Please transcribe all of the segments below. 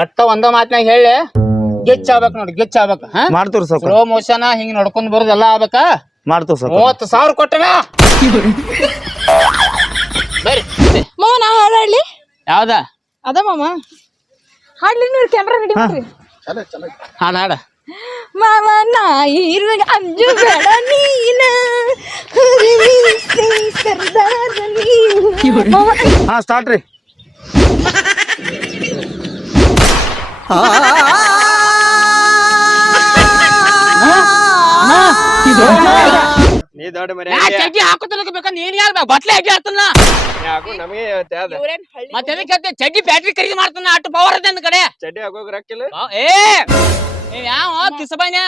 ಒಟ್ಟ ಒಂದ ಮಾತ್ನಾಗ ಹೇಳಿ ಗೆಚ್ ಆಗ್ಬೇಕು ನೋಡಿ, ಗೆಚ್ ಆಗ್ಬೇಕು. ಮಾಡ್ತೀವ್ರಿ ಸಾವ್ಕಾರ, ಸ್ಲೋ ಮೋಷನ್ ಹಿಂಗ್ ನಡ್ಕೊಂಡ್ ಬರೋದೆಲ್ಲ ಆಗ್ಬೇಕ. ಮಾಡ್ತೀವಿ ಸಾವ್ಕಾರ. 30,000 ಕೊಟ್ಟನ ಬರ್ರಿ. ಮಾವ ನಾ ಹಾಡಾಡ್ಲಿ? ಯಾವ್ದ ಅದ ಮಾಮ ಹಾಡ್ಲಿ, ನೀವು ಕ್ಯಾಮ್ರಾ ರೆಡಿ ಮಾಡ್ರಿ. ಹಾಡ ಹಾಡ. ಮಾವ ನಾ ಇರುವಾಗ ಅಂಜು ಬೇಡ ನೀನ ಸರ್ದಾರ ನೀನು. ಮಾವ ಹಾ ಸ್ಟಾರ್ಟ್ ರೀ. ನೀ ದೊಡ್ಡ ಮನೆ ಚಡ್ಡಿ ಹಾಕೋತಬೇಕ, ನೀನ್ ಯಾರ ಬಟ್ಲೆ ಅಡ್ಡಿ ಹಾಕ್ತನ ಯಾಕೋ ನಮಗೆ ಮತ್ತೆ ಎದಕ್ಕೆ ಚಡ್ಡಿ ಬ್ಯಾಟ್ರಿ ಖರೀದಿ ಮಾಡ್ತಾನ, ಅಷ್ಟು ಪವರ್ ಅದ ನನ್ ಕಡೆ. ಚಡ್ಡಿ ಹಾಕೋಕ್ ರೊಕ್ಕಿಲ್ಲ. ನೀವ್ ಯಾವ ಕಿಸಬಾಯ್ನ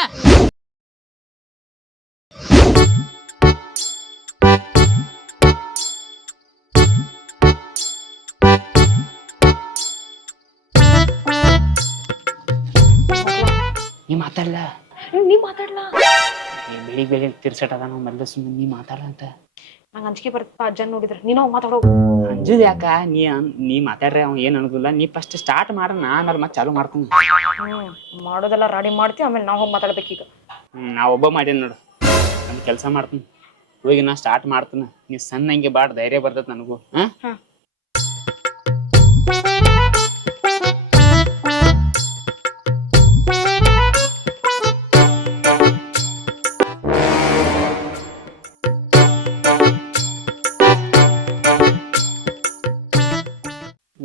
ನೀ ಮಾತಾಡ್ಲ, ನೀ ಮಾತಾಡ್ಲಾ? ಬೆಳಿಗ್ಗೆ ತಿರ್ಸಟ್ ಅದ ನಾವು ಮೊದ್ಲು ಸುಮ್ಮನೆ ನೀ ಮಾತಾಡ ಅಂತ. ನಂಗೆ ಅಂಜಿಕೆ ಬರ್ತಪ್ಪ ಅಜ್ಜನ್ ನೋಡಿದ್ರೆ. ನೀನು ಮಾತಾಡೋ. ಅಂಜುದ್ ಯಾಕ, ನೀ ಮಾತಾಡ್ರಿ ಅವ್ ಏನ್ ಅನ್ನೋದಿಲ್ಲ. ನೀ ಫಸ್ಟ್ ಸ್ಟಾರ್ಟ್ ಮಾಡ, ನಾ ಆಮೇಲೆ ಮತ್ತೆ ಚಾಲು ಮಾಡ್ತೀನಿ. ಮಾಡೋದೆಲ್ಲ ರೆಡಿ ಮಾಡ್ತೀವಿ, ಆಮೇಲೆ ನಾವು ಹೋಗಿ ಮಾತಾಡ್ಬೇಕೀಗ. ನಾ ಒಬ್ಬ ಮಾಡೀನಿ ನೋಡು, ನನ್ ಕೆಲಸ ಮಾಡ್ತೀನಿ. ಹೋಗಿ ನಾ ಸ್ಟಾರ್ಟ್ ಮಾಡ್ತೀನಿ, ನೀ ಸಣ್ಣ ಹಂಗೆ ಬಾಡ್ ಧೈರ್ಯ ಬರ್ತೈತಿ ನನಗೂ.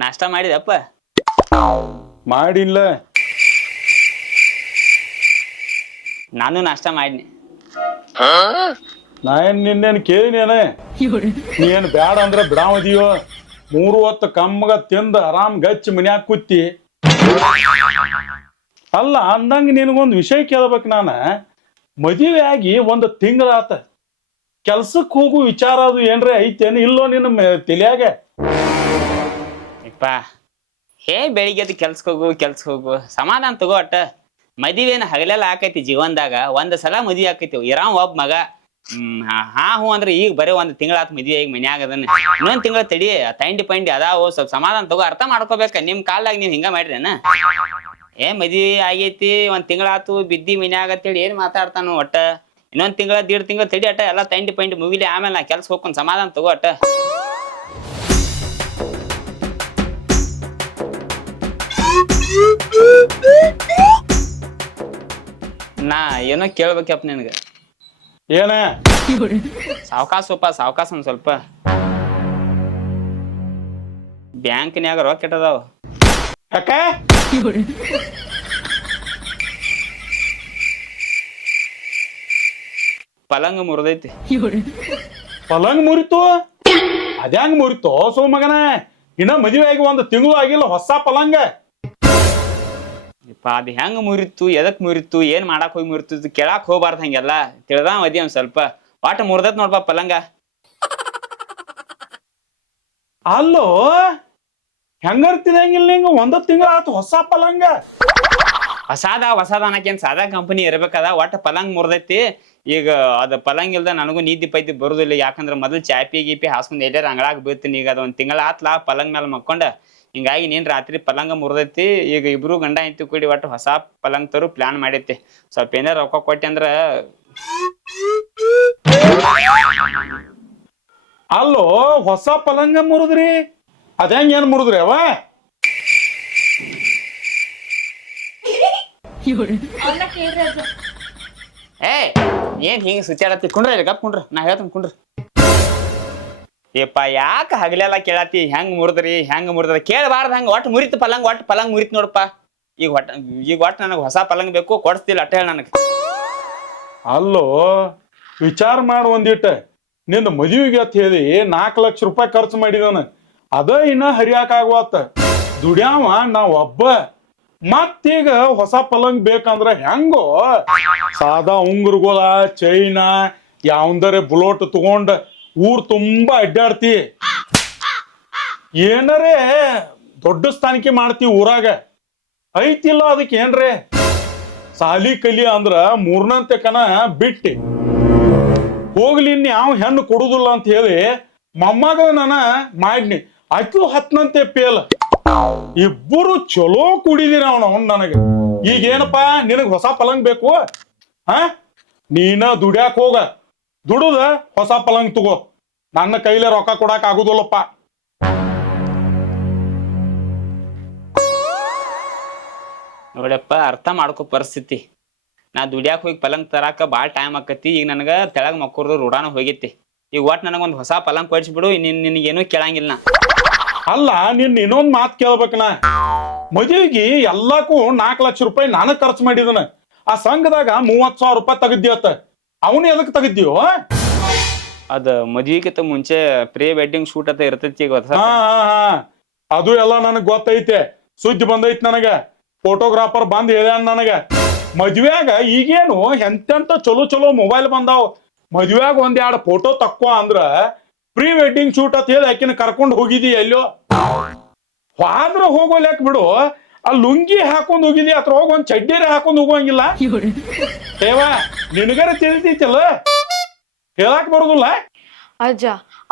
ನಾಷ್ಟ ಮಾಡಿದಪ್ಪ? ಮಾಡಿಲ್ಲ. ನಾನು ನಾಷ್ಟ ಮಾಡಿನಿ. ನಾನ್ ನಿನ್ನೇನು ಕೇಳಿನೇನೆ, ನೀನ್ ಬ್ಯಾಡ ಅಂದ್ರೆ ಬಿಡಾವದಿಯೋ. 3 ಹೊತ್ತು ಕಮ್ಮಗ ತಿಂದ ಆರಾಮ್ ಗಚ್ಚಿ ಮನ್ಯಾಗ ಕೂತಿ. ಅಲ್ಲ ಅಂದಂಗ ನಿನಗೊಂದು ವಿಷಯ ಕೇಳ್ಬೇಕು. ನಾನ ಮದುವೆ ಆಗಿ 1 ತಿಂಗಳಾತ, ಕೆಲ್ಸಕ್ಕೆ ಹೋಗು ವಿಚಾರ ಅದು ಏನ್ರ ಐತೇನು ಇಲ್ಲೋ ನಿನ್ನ ತಲೆಯಾಗ? ಬೆಳಿಗ್ಗೆ ಅದು ಕೆಲ್ಸಕ್ಕೆ ಹೋಗು ಸಮಾಧಾನ ತಗೋ. ಅಟ್ಟ ಮದುವೆನ ಹಗಲೆಲ್ಲ ಆಕೈತಿ ಜೀವನದಾಗ, 1 ಸಲ ಮದ್ವಿ ಆಕೈತಿ. ಇರಾಮ್ ಒಬ್ಬ ಮಗ ಹೂ ಅಂದ್ರೆ ಈಗ ಬರೀ 1 ತಿಂಗಳಾತ್ ಮದ್ವಿ ಈಗ ಮನ್ಯಾಗ ಅದನ್ನ. ಇನ್ನೊಂದ್ ತಿಂಗಳ ತಡಿ, ತಂಡಿ ಅದಾವ, ಸ್ವಲ್ಪ ಸಮಾಧಾನ ತಗೋ, ಅರ್ಥ ಮಾಡ್ಕೋಬೇಕ. ನಿಮ್ ಕಾಲ್ದಾಗ ನೀವ್ ಹಿಂಗ ಮಾಡ್ರೇನ? ಮದ್ವಿ ಆಗೈತಿ 1 ತಿಂಗಳಾತು ಬಿದ್ದಿ ಮನ್ಯಾಗ ಅಂತೇಳಿ ಏನ್ ಮಾತಾಡ್ತಾನು? ಒಟ್ಟ ಇನ್ನೊಂದ್ ತಿಂಗಳ 1.5 ತಿಂಗಳ ತಡಿ ಅಟ್ಟ, ಎಲ್ಲ ತಂಡಿ ಮುಗಿಲಿ, ಆಮೇಲೆ ನಾ ಕೆಲ್ಸ ಹೋಗ್ಕೊಂಡ್ ಸಮಾಧಾನ ತಗೋ. ಅಟ್ಟ ನಾ ಏನೋ ಕೇಳ್ಬೇಕಪ್ಪ ನಿನಗ. ಏನ? ಸಾವಕಾಶ ಒಂದ್ ಸ್ವಲ್ಪ. ಬ್ಯಾಂಕ್ನ್ಯಾಗ ರೊಕ್ಕ ಇಟ್ಟದಾವ. ಯಾಕ? ಪಲಂಗ ಮುರಿದೈತಿ. ಪಲಂಗ್ ಮುರಿತು? ಅದ್ಯಾಂಗ ಮುರಿತು ಸೋ ಮಗನ? ಇನ್ನ ಮದುವೆ ಆಗಿ 1 ತಿಂಗಳು ಆಗಿಲ್ಲ, ಹೊಸ ಪಲಂಗ. ಅದ್ ಹೆಂಗ ಮುರಿತು, ಎದಕ್ ಮುರಿತು, ಏನ್ ಮಾಡಾಕ್ ಹೋಗಿ ಮುರಿತು ಕೇಳಾಕ್ ಹೋಗ್ಬಾರ್ದು. ಹಂಗೆಲ್ಲ ತಿಳ್ದ ಮದಿ ಒಂದ್ ಸ್ವಲ್ಪ. ವಾಟ ಮುರ್ದತ್ ನೋಡ್ಬಾ ಪಲಂಗ. ಅಲ್ಲೋ ಹೆಂಗರ್ತಿದಂಗಿಲ್ಲ ನಿಂಗ? 1 ತಿಂಗಳ ಆತು ಹೊಸ ಪಲಂಗ. ಹೊಸಾದ ಅನ್ನಕೇನ್ ಸಾದಾ ಕಂಪನಿ ಇರ್ಬೇಕದ. ಒಟ್ಟ ಪಲಂಗ್ ಮುರ್ದೈತಿ. ಈಗ ಅದ ಪಲಂಗ್ ಇಲ್ದ ನನಗೂ ನಿದ್ದಿ ಪೈತಿ ಬರುದಿಲ್ಲ. ಯಾಕಂದ್ರ ಮೊದಲು ಚಾಪಿ ಗೀಪಿ ಹಾಸ್ಕೊಂಡ್ ಎಲ್ಲಾರ ಅಂಗಳಾಗ ಬೀಳ್ತೀನಿ. ಈಗ ಅದ 1 ತಿಂಗಳ ಆತ್ಲಾ ಪಲಂಗ್ ಮೇಲೆ ಮಕ್ಕೊಂಡ. ಹಿಂಗಾಗಿ ನೀನ್ ರಾತ್ರಿ ಪಲಂಗ ಮುರ್ದೈತಿ. ಈಗ ಇಬ್ರು ಗಂಡ ಹೆಂಡತಿ ಕೂಡಿ ಒಟ್ಟು ಹೊಸ ಪಲಂಗ್ ತರು ಪ್ಲಾನ್ ಮಾಡೈತಿ. ಸ್ವಲ್ಪ ಏನಾರ ರೊಕ್ಕ ಕೊಟ್ಟಿ ಅಂದ್ರ. ಅಲ್ಲೋ ಹೊಸ ಪಲಂಗ ಮುರಿದ್ರಿ? ಅದ್ಯಾಂಗ ಏನ್ ಮುರಿದ್ರಿ ಅವ? ಏನ್ ಹಿಂಗ ಸುತ್ತಾಡತ್ತಿ? ಕುಂಡ್ರ ಗಪ್ ಕುಂಡ್ರ, ನಾ ಹೇಳ್ತೀನಿ ಕುಂಡ್ರ. ಏಪ್ಪ ಯಾಕ ಹಗಲೆಲ್ಲ ಕೇಳತ್ತಿ? ಹೆಂಗ್ ಮುರಿದ್ರಿ ಕೇಳಬಾರ್ದ. ಹಂಗ ಒಟ್ಟು ಮುರಿತು ಪಲಂಗ್ ಮುರಿತ್ ನೋಡಪ್ಪ. ಈಗ ಒಟ್ಟು ನನಗೆ ಹೊಸ ಪಲಂಗ್ ಬೇಕು, ಕೊಡಿಸ್ತಿಲ್ಲ ಅಟ್ಟ ಹೇಳ ನನಗೆ. ಅಲ್ಲೋ ವಿಚಾರ ಮಾಡು ಒಂದಿಟ್ಟ. ನಿನ್ನ ಮದುವೆಗೆ ಅಂತ ಹೇಳಿ 4 ಲಕ್ಷ ರೂಪಾಯಿ ಖರ್ಚು ಮಾಡಿದವನ, ಅದ ಇನ್ನ ಹರಿಯಾಕ ಆಗುವತ್ತ. ದುಡ್ಯಾವ ನಾವ್ ಒಬ್ಬ. ಮತ್ತೀಗ ಹೊಸ ಪಲಂಗ್ ಬೇಕಂದ್ರ ಹೆಂಗೋ? ಸಾದಾ ಉಂಗುರ್ಗೋಳ ಚೈನಾ ಯಾವಂದರೆ ಬುಲೋಟ್ ತಗೊಂಡ ಊರ್ ತುಂಬಾ ಅಡ್ಡಾಡ್ತಿ. ಏನರೇ ದೊಡ್ಡ ಸ್ಥಾನಿಕೆ ಮಾಡ್ತಿ ಊರಾಗ. ಐತಿಲ್ಲ ಅದಕ್ಕೆ ಏನ್ರೆ ಸಾಲಿ ಕಲಿ ಅಂದ್ರ 3ನಂತೆ ಕನ ಬಿಟ್ಟಿ ಹೋಗ್ಲಿ. ಯಾವ ಹೆಣ್ಣು ಕೊಡುದಿಲ್ಲ ಅಂತ ಹೇಳಿ ಮೊಮ್ಮಗ ನಾನ ಮಾಡಿನಿ. ಆಕ್ಯೂ 10ನಂತೆ ಪೇಲ್. ಇಬ್ಬರು ಚಲೋ ಕುಡಿದಿರ ಅವನು ನನಗೆ. ಈಗೇನಪ್ಪ ನಿನಗ್ ಹೊಸ ಪಲಂಗ್ ಬೇಕು? ಹಾ, ನೀನ ದುಡ್ಯಾಕ್ ಹೋಗ, ದುಡುದ ಹೊಸ ಪಲಂಗ್ ತಗೋ. ನನ್ನ ಕೈಲೇ ರೊಕ್ಕ ಕೊಡಾಕ್ ಆಗುದಿಲ್ಲಪ್ಪ. ನೋಡಪ್ಪ, ಅರ್ಥ ಮಾಡ್ಕೋ ಪರಿಸ್ಥಿತಿ. ನಾ ದುಡ್ಯಾಕ್ ಹೋಗಿ ಪಲಂಗ್ ತರಾಕ ಭಾಳ ಟೈಮ್ ಆಕತಿ. ಈಗ ನನಗ ತೆಳಗ್ ಮಕ್ಕರ್ದು ರೂಢಾನ ಹೋಗೈತಿ. ಈಗ ಒಟ್ ನನಗೊಂದ್ ಹೊಸ ಪಲಂಗ್ ಕೊಡಿಸ್ಬಿಡು, ನಿನಗೇನು ಕೇಳಂಗಿಲ್ಲ. ಅಲ್ಲ, ನಿನ್ ಇನ್ನೊಂದ್ ಮಾತ್ ಕೇಳ್ಬೇಕ. ನಾ ಮದುವೆಗೆ ಎಲ್ಲಕ್ಕೂ 4 ಲಕ್ಷ ರೂಪಾಯಿ ನಾನು ಖರ್ಚು ಮಾಡಿದನ. ಆ ಸಂಘದಾಗ 30,000 ರೂಪಾಯಿ ತೆಗದ್ಯತ್ತ. ಅವನು ಎದಕ್ ತೆಗದ್ಯೋ? ಅದ ಮದ್ವಿಗಿಂತ ಮುಂಚೆ ಪ್ರೀ ವೆಡ್ಡಿಂಗ್ ಶೂಟ್ ಅಂತ ಇರ್ತೈತಿ. ಈಗ ಹಾ, ಅದು ಎಲ್ಲ ನನಗ್ ಗೊತ್ತೈತೆ, ಸುದ್ದಿ ಬಂದೈತಿ ನನಗ. ಫೋಟೋಗ್ರಾಫರ್ ಬಂದ್ ಹೇಳ್ಯಾನ ನನಗ. ಮದ್ವ್ಯಾಗ ಈಗೇನು ಎಂತೆಂತ ಚಲೋ ಚಲೋ ಮೊಬೈಲ್ ಬಂದಾವ್. ಮದ್ವ್ಯಾಗ 1-2 ಫೋಟೋ ತಕ್ಕೋ ಅಂದ್ರ ಪ್ರೀ ವೆಡ್ಡಿಂಗ್ ಶೂಟ್ ಅಂತ ಹೇಳಿ ಆಕಿನ ಕರ್ಕೊಂಡ್ ಹೋಗಿದಿ ಎಲ್ಲೋ. ಆದ್ರ ಹೋಗೋಲ್ಯಾಕ್ ಬಿಡು, ಆ ಲುಂಗಿ ಹಾಕೊಂಡ್ ಹೋಗಿದಿ ಅತ್ರ ಹೋಗಿ ಒಂದ್ ಚಡ್ಡೀರ ಹಾಕೊಂಡ್ ಹೋಗುವಂಗಿಲ್ಲ. ಏವಾ ನಿನಗರ ತಿಳಿತೈತಲ್ಲ, ಹೇಳಾಕ್ ಬರುದಿಲ್ಲ. ಅಜ್ಜ,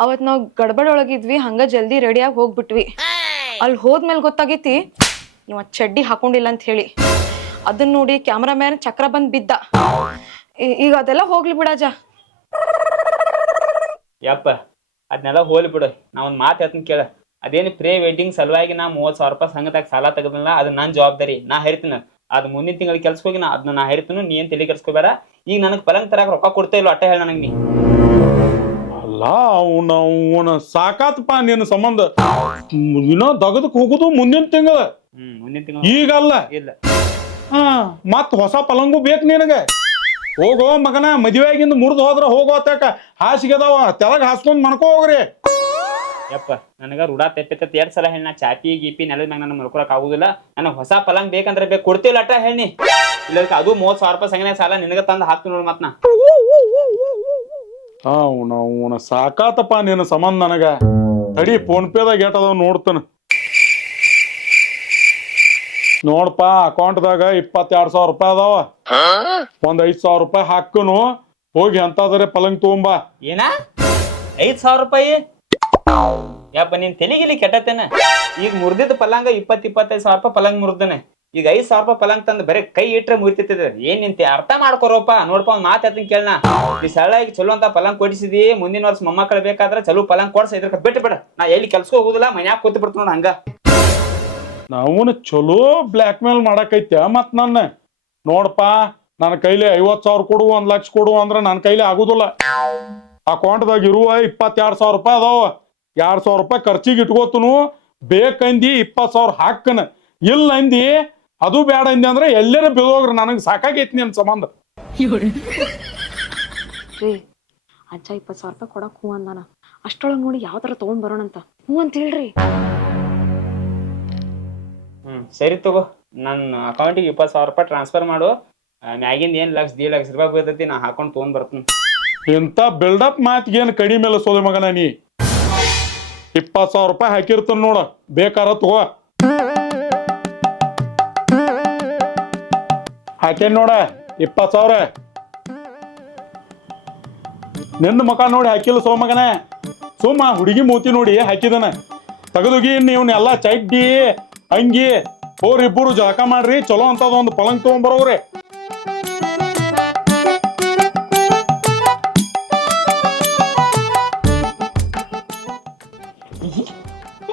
ಅವತ್ ನಾವ್ ಗಡ್ಬಡ್ ಒಳಗಿದ್ವಿ, ಹಂಗ ಜಲ್ದಿ ರೆಡಿಯಾಗಿ ಹೋಗ್ಬಿಟ್ವಿ. ಅಲ್ಲಿ ಹೋದ್ಮೇಲೆ ಗೊತ್ತಾಗೈತಿ ಇವ ಚಡ್ಡಿ ಹಾಕೊಂಡಿಲ್ಲ ಅಂತ ಹೇಳಿ. ಅದನ್ನ ನೋಡಿ ಕ್ಯಾಮ್ರಾಮ್ಯಾನ್ ಚಕ್ರ ಬಂದ್ ಬಿದ್ದ. ಈಗ ಅದೆಲ್ಲ ಹೋಗ್ಲಿ ಬಿಡಜ್ಜ. ಯಪ್ಪ, ಅದನ್ನೆಲ್ಲ ಹೋಲಿ ಬಿಡು. ನಾ ಒಂದ್ ಮಾತು ಹೇಳ್ತೀನಿ ಕೇಳ. ಅದೇನು ಪ್ರೀ ವೆಡ್ಡಿಂಗ್ ಸಲುವಾಗಿ ನಾ 30,000 ರೂಪಾಯಿ ಸಂಘದಾಗ ಸಾಲ ತೆಗದಿಲ್ಲ. ಅದು ನನ್ನ ಜವಾಬ್ದಾರಿ, ನಾ ಹೇಳ್ತೀನಿ. ಅದು ಮುಂದಿನ ತಿಂಗಳಿಗೆ ಕೆಲ್ಸ ಹೋಗಿ ಅದನ್ನ ನಾ ಹೇಳ್ತೀನಿ. ನೀ ಏನ್ ತಲೆ ಕೆಲ್ಸ್ಕೋಬೇಡ. ಈಗ ನನಗ್ ಪಲಂಗ್ ತರಾಕ ರೊಕ್ಕ ಕೊಡ್ತಾ ಇಲ್ಲ, ಅಟ್ಟ ಹೇಳ ನನಗ್ ನೀ. ಅಲ್ಲ, ಅವನ ಸಾಕಾತಪ್ಪ ನಿನ್ನ ಸಂಬಂಧ. ಇನ್ನೂ ದಗದಕ್ ಹೋಗುದು ಮುಂದಿನ ತಿಂಗಳ. ಮುಂದಿನ ತಿಂಗಳ ಈಗಲ್ಲ. ಇಲ್ಲ. ಮತ್ ಹೊಸ ಪಲಂಗು ಬೇಕು ನಿನಗೆ. ಹೋಗೋ ಮಗನ, ಮದುವೆಗಿಂದ ಮುರಿದು ಹೋದ್ರ ಹೋಗೋತಾಕ. ಹಾಸಿಗೆ ಅದಾವ, ತೆಳಗ್ ಹಾಸ್ಕೊಂಡ್ ಮನ್ಕೋ ಹೋಗ್ರಿ. ಯಪ್ಪ, ನನಗ ರೂಢ ತೆಪ್ಪಿತ್ತ 2 ಸಲ ಹೇಳಿ. ನಾ ಚಾಪಿ ಗೀಪಿ ನೆಲದ ಮ್ಯಾಗ ನನ್ನ ಮಲ್ಕೊಳಕ್ ಆಗುದಿಲ್ಲ. ನನಗ್ ಹೊಸ ಪಲಂಗ್ ಬೇಕಂದ್ರೆ ಬೇಕು, ಕೊಡ್ತಿಲ್ಲ ಅಟ್ಟ ಹೇಳಿ. ಇಲ್ಲ ಅದು 30,000 ರೂಪಾಯಿ ಸಂಘ ಸಾಲ ನಿನಗ ತಂದು ಹಾಕ್ತೀನಿ ನೋಡಿ. ಮತ್ ನಾ ಅವನ ಸಾಕಾತಪ್ಪ ನಿನ್ನ ಸಂಬಂಧ ನನಗ. ತಡಿ, ಫೋನ್ ಪೇದಾಗ ಏಟದಾವ್ ನೋಡ್ತಾನ. ನೋಡ್ಪ, ಅಕೌಂಟ್ದಾಗ 22,000 ರೂಪಾಯಿ ಅದಾವ. ಒಂದ್ 5,000 ರೂಪಾಯಿ ಹಾಕನು, ಹೋಗಿ ಎಂತಾದ್ರೆ ಪಲಂಗ್ ತಗೊಂಬ. ಏನ 5,000 ರೂಪಾಯಿ? ಯಪ್ಪ, ನೀನ್ ತೆಲಿಗಿಲಿ ಕೆಟ್ಟತೇನ. ಈಗ ಮುರ್ದಿದ್ ಪಲಂಗ 20-25,000 ರೂಪಾಯಿ ಪಲಂಗ್ ಮುರ್ದನೆ. ಈಗ 5,000 ರೂಪಾಯಿ ಪಲಂಗ್ ತಂದ್ ಬರೀ ಕೈ ಇಟ್ರೆ ಮುರಿತಿರ್ತದೆ. ಏನ್ ನಿಂತೆ ಅರ್ಥ ಮಾಡ್ಕೊರಪ್ಪ. ನೋಡ್ಪ, ಒಂದ್ ಮಾತು ಹೇಳ್ತೀನಿ ಕೇಳನ. ಈ ಸರಳಾಗಿ ಚಲೋ ಅಂತ ಪಲಂಗ್ ಕೊಡಿಸಿದಿ. ಮುಂದಿನ ವರ್ಷ ಮೊಮ್ಮಕ್ಕಳು ಬೇಕಾದ್ರೆ ಚಲೋ ಪಲಂಗ್ ಕೊಡ್ಸ. ಇದ್ರ ಬಿಟ್ಟು ಬಿಡ, ನಾ ಎಲ್ಲಿ ಕೆಲ್ಸಕ್ಕೆ ಹೋಗುದಿಲ್ಲ, ಮನ್ಯಾಗ ಕೂತ್ ಬಿಡ್ತ ನೋಡ. ಹಂಗ ನಾವೂನು ಚಲೋ ಬ್ಲ್ಯಾಕ್ ಮೇಲ್ ಮಾಡಕೈತ್ಯ ಮತ್ ನನ್ನ. ನೋಡಪ್ಪ, ನನ್ನ ಕೈಲಿ 50,000 ಕೊಡು, 1 ಲಕ್ಷ ಕೊಡು ಅಂದ್ರ ನನ್ನ ಕೈಲಿ ಆಗುದಿಲ್ಲ. ಅಕೌಂಟ್ದಾಗ ಇರುವ 22,000 ರೂಪಾಯಿ ಅದಾವ. 2,000 ರೂಪಾಯಿ ಖರ್ಚಿಗೆ ಇಟ್ಕೋತನು. ಬೇಕಂದಿ 20,000 ಹಾಕನ. ಇಲ್ಲ ಅಂದಿ, ಅದು ಬೇಡ ಅಂದಿ ಅಂದ್ರೆ ಎಲ್ಲರ ಬಿದೋಗ್ರಿ. ನನಗ್ ಸಾಕಾಗೈತಿ ನಿನ್ ಸಂಬಂಧ. ರೀ, ಅಜ್ಜ 20,000 ರೂಪಾಯಿ ಕೊಡಕ್ ಹೂ ಅಂದಾನ. ಅಷ್ಟೊಳಗ್ ನೋಡಿ ಯಾವ ತರ ತಗೊಂಡ್ ಬರೋಣಂತ. ಹೂ ಅಂತ ಹೇಳ್ರಿ. ಸರಿ ತಗೋ, ನನ್ನ ಅಕೌಂಟಿಗೆ 20,000 ರೂಪಾಯಿ ಟ್ರಾನ್ಸ್ಫರ್ ಮಾಡು. ಮ್ಯಾಗಿಂದ 1 ಲಕ್ಷ 1.5 ಲಕ್ಷ ರೂಪಾಯಿ ಬರ್ತೈತಿ, ನಾ ಹಾಕೊಂಡು ತೊಗೊಂಡ್ ಬರ್ತೀನಿ. ಇಂಥ ಬಿಲ್ಡಪ್ ಮಾತಿಗೇನು ಕಡಿಮೆ ಇಲ್ಲ ಸೋದೆ ಮಗನ ನೀ. 20,000 ರೂಪಾಯಿ ಹಾಕಿರ್ತಾನ ನೋಡ, ಬೇಕಾರ ತಗೋ. ಹಾಕೇನ್ ನೋಡ 20,000. ನಿನ್ನ ಮುಖ ನೋಡಿ ಹಾಕಿಲ್ಲ ಸೋ ಮಗನೇ. ಸುಮ್ಮ ಹುಡುಗಿ ಮೂತಿ ನೋಡಿ ಹಾಕಿದನ. ತೆಗೆದೋಗಿ ನೀವ್ನೆಲ್ಲ ಚಡ್ಡಿ ಅಂಗಿ ಹೋರಿಬ್ಬರು ಜಳಕ ಮಾಡ್ರಿ. ಚಲೋ ಅಂತದ ಒಂದು ಪಲಂಗ್ ತಗೊಂಡ್ಬರೋಗ್ರಿ.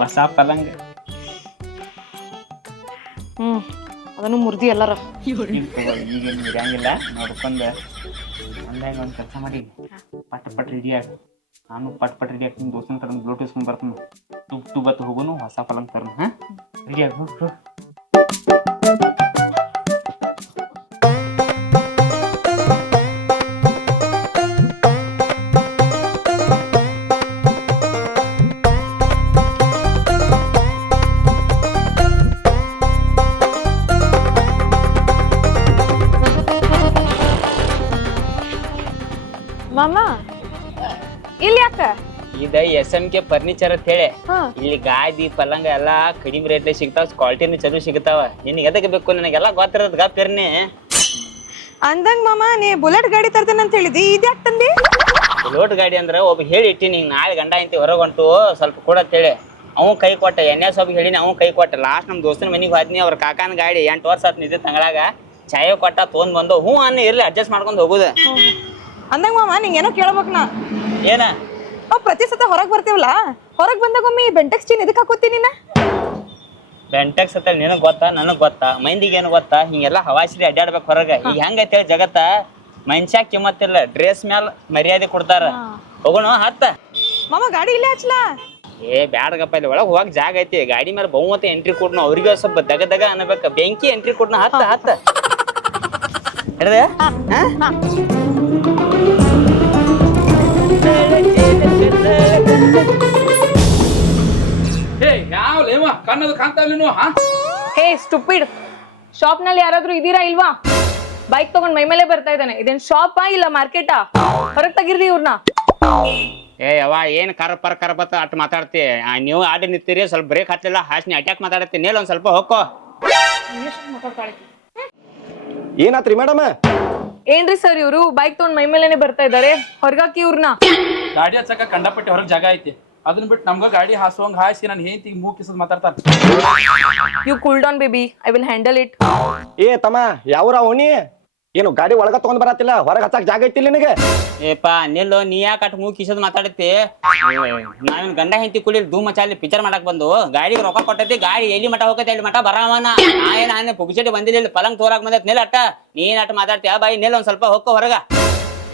ಹೊಸ ಪಲಂಗ್ ಅದನ್ನು ಮುರ್ದಿ ಎಲ್ಲಾರ. ಈಗೇನು ಇರಂಗಿಲ್ಲ. ನೋಡ್ಕೊಂಡ್ ಒಂದಾಗ ಒಂದು ಕೆಲಸ ಮಾಡಿ, ಪಟ್ ರೆಡಿ ಆಗ. ನಾನು ಪಟ್ ರೆಡಿ ಆಗ್ತೀನಿ. ದೋಸ್ತನ ತರ ಬ್ಲೂಟೂತ್ ಬರ್ತೀನಿ. ಟು ಬತ್ ಹೋಗುನು, ಹೊಸ ಪಲಂಗ್ ತರೋನು. ಹಾ, ರೆಡಿ ಆಗ ಹೋಗ್. ಮಾಮ, ಇಲ್ಲಿ ಯಾಕ? ಇದ SMK ಫರ್ನಿಚರ್ ಅಂತ ಹೇಳಿ. ಇಲ್ಲಿ ಗಾದಿ ಪಲಂಗ ಎಲ್ಲಾ ಕಡಿಮೆ ರೇಟ್ಲೆ ಸಿಗ್ತಾವ, ಕ್ವಾಲಿಟಿನೂ ಚಲೋ ಸಿಗ್ತಾವ. ನಿನಗೆ ಎದಕ್ಕೆ ಬೇಕು? ನನಗೆಲ್ಲ ಗೊತ್ತಿರೋದು ಗಪ್ಪಿರ್ನಿ. ಅಂದಂಗ ಮಾಮ, ನೀ ಬುಲೆಟ್ ಗಾಡಿ ತರ್ತೇನೆ ಅಂತ ಹೇಳಿದಿ, ಇದ್ಯಾಕ್ ತಂದಿ? ಬುಲೆಟ್ ಗಾಡಿ ಅಂದ್ರೆ ಒಬ್ಬ ಹೇಳಿ ಇಟ್ಟಿನಿ. ಹಿಂಗ್ ನಾಳೆ ಗಂಡ ಇಂತಿ ಹೊರಗೆ ಹೊಂಟು ಸ್ವಲ್ಪ ಕೊಡತ್ತೇಳಿ. ಅವ್ ಕೈ ಕೊಟ್ಟ ಎಣ್ಣೆ ಸೊಬ್ಬ ಹೇಳಿನಿ ಅವ್ ಕೈ ಕೊಟ್ಟ ಲಾಸ್ಟ್ ನಮ್ ದೋಸ್ತನ ಮನಿಗೆ ಹೋದ್ನಿ ಅವ್ರ ಕಾಕನ ಗಾಡಿ 8 ವರ್ಷ ಆತ್ ನಿದ್ದೆ ತಂಗಳಾಗ ಚಾಯ್ ಕೊಟ್ಟ ತೊಗೊಂಡ್ ಬಂದು ಹ್ಞೂ ಅನ್ನ ಇರ್ಲಿ ಅಡ್ಜಸ್ಟ್ ಮಾಡ್ಕೊಂಡು ಹೋಗುದ ಅಂದಂಗ ಮಾಮ ನಿಂಗೇನೋ ಕೇಳ್ಬೇಕ್ ನಾ ಏನ ನಾವ್ ಪ್ರತಿ ಸತ ಹೊರಗ್ ಬರ್ತೀವಲ್ಲ ಹೊರಗ್ ಬಂದಾಗ ಒಮ್ಮೆ ಬೆಂಟೆಕ್ಸ್ ಚೀನ್ ಎದಕ್ ಹಾಕೋತೀನಿ ನೀನ ಬೆಂಟೆಕ್ಸ್ ಅಂತ ನಿನಗ್ ಗೊತ್ತಾ ನನಗ್ ಗೊತ್ತಾ ಮಂದಿಗೆ ಏನು ಗೊತ್ತಾ ಹಿಂಗೆಲ್ಲ ಹವಾಶ್ರಿ ಅಡ್ಡಾಡ್ಬೇಕು ಹೊರಗ ಈಗ ಹೆಂಗೈತೆ ಹೇಳಿ ಜಗತ್ತ ಮನುಷ್ಯ ಕಿಮ್ಮತ್ತಿಲ್ಲ ಡ್ರೆಸ್ ಮ್ಯಾಲ ಮರ್ಯಾದೆ ಕೊಡ್ತಾರ ಹೋಗೋಣ ಹತ್ತ ಮಾಮ ಗಾಡಿ ಇಲ್ಲೇ ಹಚ್ಲಾ ಏ ಬ್ಯಾಡಗಪ್ಪ ಇಲ್ಲಿ ಒಳಗ್ ಹೋಗಕ್ ಜಾಗ ಐತಿ ಗಾಡಿ ಮೇಲೆ ಬಹುಮತ ಎಂಟ್ರಿ ಕೊಡ್ನು ಅವ್ರಿಗೆ ಸ್ವಲ್ಪ ದಗ ಅನ್ಬೇಕ ಬೆಂಕಿ ಎಂಟ್ರಿ ಕೊಡ್ನು ಹತ್ತ ಹಿಡ್ದೆ ಕಣ್ಣದು ಕಾಣ್ತಾವ ಹೇ ಸ್ಟುಪಿಡ್ ಶಾಪ್ ನಲ್ಲಿ ಯಾರಾದ್ರೂ ಇದೀರಾ ಇಲ್ವಾ ಬೈಕ್ ತಗೊಂಡ್ ಮೈ ಮೇಲೆ ಬರ್ತಾ ಇದ್ದಾನೆ ಇದೇನ್ ಶಾಪಾ ಇಲ್ಲ ಮಾರ್ಕೆಟಾ ಹೊರಗ್ ತೆಗಿರ್ರಿ ಇವ್ರನ್ನ ಏ ಯವ್ವ ಏನ್ ಕರ ಬತ್ತ ಅಟ್ ಮಾತಾಡ್ತಿ ನೀವು ಆಡಿ ನಿಂತೀರಿ ಸ್ವಲ್ಪ ಬ್ರೇಕ್ ಹತ್ತಲಿಲ್ಲ ಹಾಸ್ನಿ ಅಟ್ಯಾಕ್ ಮಾತಾಡತ್ತಿ ನೇಲ್ ಒಂದ್ ಸ್ವಲ್ಪ ಹೋಗ್ಕೋ ಏನಾತ್ರಿ ಮೇಡಮ್ ಏನ್ರಿ ಸರ್ ಇವ್ರು ಬೈಕ್ ತಗೊಂಡ್ ಮೈ ಮೇಲೆನೆ ಬರ್ತಾ ಇದಾರೆ ಹೊರಗಾಕಿ ಇವ್ರನ್ನ ಗಾಡಿ ಹಚ್ಚಕ ಕಂಡಪಟ್ಟಿ ಹೊರಗ್ ಜಾಗ ಐತಿ ಅದನ್ನ ಬಿಟ್ಟು ನಮ್ಗ ಗಾಡಿ ಹಾಸುವಂಗ ಹಾಸಿ ನಾನು ಹೆಂಡತಿಗೆ ಮೂಕಿಸದ್ ಮಾತಾಡ್ತಾನ you cool down baby I will handle it ಏ ತಮ್ಮ ಯಾವ್ರ ಅವನಿ ಏನು ಗಾಡಿ ಒಳಗ ತಗೊಂಡ್ ಬರತ್ತಿಲ್ಲ ಹೊರಗ್ ಹಚ್ಚಕ್ ಜಾಗ ಐತಿಲ್ಲ ನಿನಗೆ ಏಪಾ ನಿಲ್ಲು ನೀ ಯಾಕೆ ಅಟ್ ಮೂಗ್ ಕಿಸದ್ ಮಾತಾಡತ್ತಿ ನಾವಿನ್ ಗಂಡ ಹೆಂಡತಿ ಕುಡಿ ಧೂಮ ಚಾಲಿ ಪಿಕ್ಚರ್ ಮಾಡಕ್ ಬಂದು ಗಾಡಿಗೆ ರೊಕ್ಕ ಕೊಟ್ಟೈತಿ ಗಾಡಿ ಎಲ್ಲಿ ಮಠ ಹೋಗತ್ತೆ ಎಲ್ಲಿ ಮಠ ಬರಾವನ ನಾನು ಪುಗಿಚಟಿ ಬಂದಿಲ್ಲ ಪಲಂಗ್ ತೋರಾಕ್ ಬಂದೈತಿ ನಿಲ್ ಅಟ್ಟ ನೀನ್ ಅಟ್ ಮಾತಾಡ್ತೀಯ ಬಾಯಿ ನಿಲ್ ಒಂದ್ ಸ್ವಲ್ಪ ಹೋಗ್ಕೋ ಹೊರಗ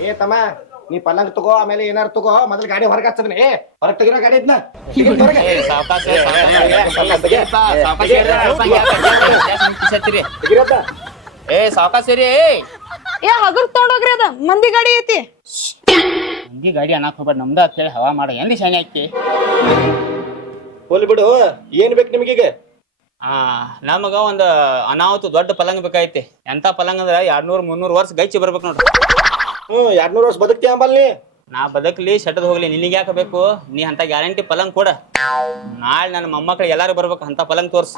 ಏ ತಮ್ಮ ನೀ ಪಲ್ಲಂಗ್ ತಗೋ ಆಮೇಲೆ ಏನಾರು ತಗೋ ಮೊದಲು ಗಾಡಿ ಹೊರಗೆ ಹಚ್ಚದ್ನಿ ಏ ಹೊರಗೆ ತೆಗಿರೋ ಗಾಡಿ ಇದ್ನ ಏ ಸಾವ್ಕಾಸ್ರಿ ಏ ಹಗರ್ ತಗೊಂಡೋಗ್ರಿ ಅದ ಮಂದಿ ಗಾಡಿ ಐತಿ ಮಂದಿ ಗಾಡಿ ಅನ್ನಕ್ ಹೋಗ್ಬೇಡ ನಮ್ದ ಅಂತ ಹೇಳಿ ಹವಾ ಮಾಡ ಎಲ್ಲಿ ಶಾನೆ ಐತಿ ಹೋಲಿ ಬಿಡು ಏನ್ ಬೇಕು ನಿಮಗೀಗ ನಮಗ ಒಂದ್ ಅನಾಹುತ ದೊಡ್ಡ ಪಲಂಗ್ ಬೇಕಾಯ್ತಿ ಎಂತ ಪಲಂಗ್ ಅಂದ್ರ 200-300 ವರ್ಷ ಗೈಚಿ ಬರ್ಬೇಕು ನೋಡ್ರಿ 200 ವರ್ಷ ಬದುಕ್ತಿ ಅಂಬಲ್ಲಿ ನಾ ಬದಕ್ಲಿ ಶಟದ್ ಹೋಗ್ಲಿ ನಿನಗೆ ಯಾಕೆ ಬೇಕು ನೀ ಅಂತ ಗ್ಯಾರಂಟಿ ಪಲಂಗ್ ಕೊಡ ನಾಳೆ ನನ್ನ ಮೊಮ್ಮಕ್ಳು ಎಲ್ಲಾರು ಬರ್ಬೇಕು ಅಂತ ಪಲಂಗ್ ತೋರ್ಸು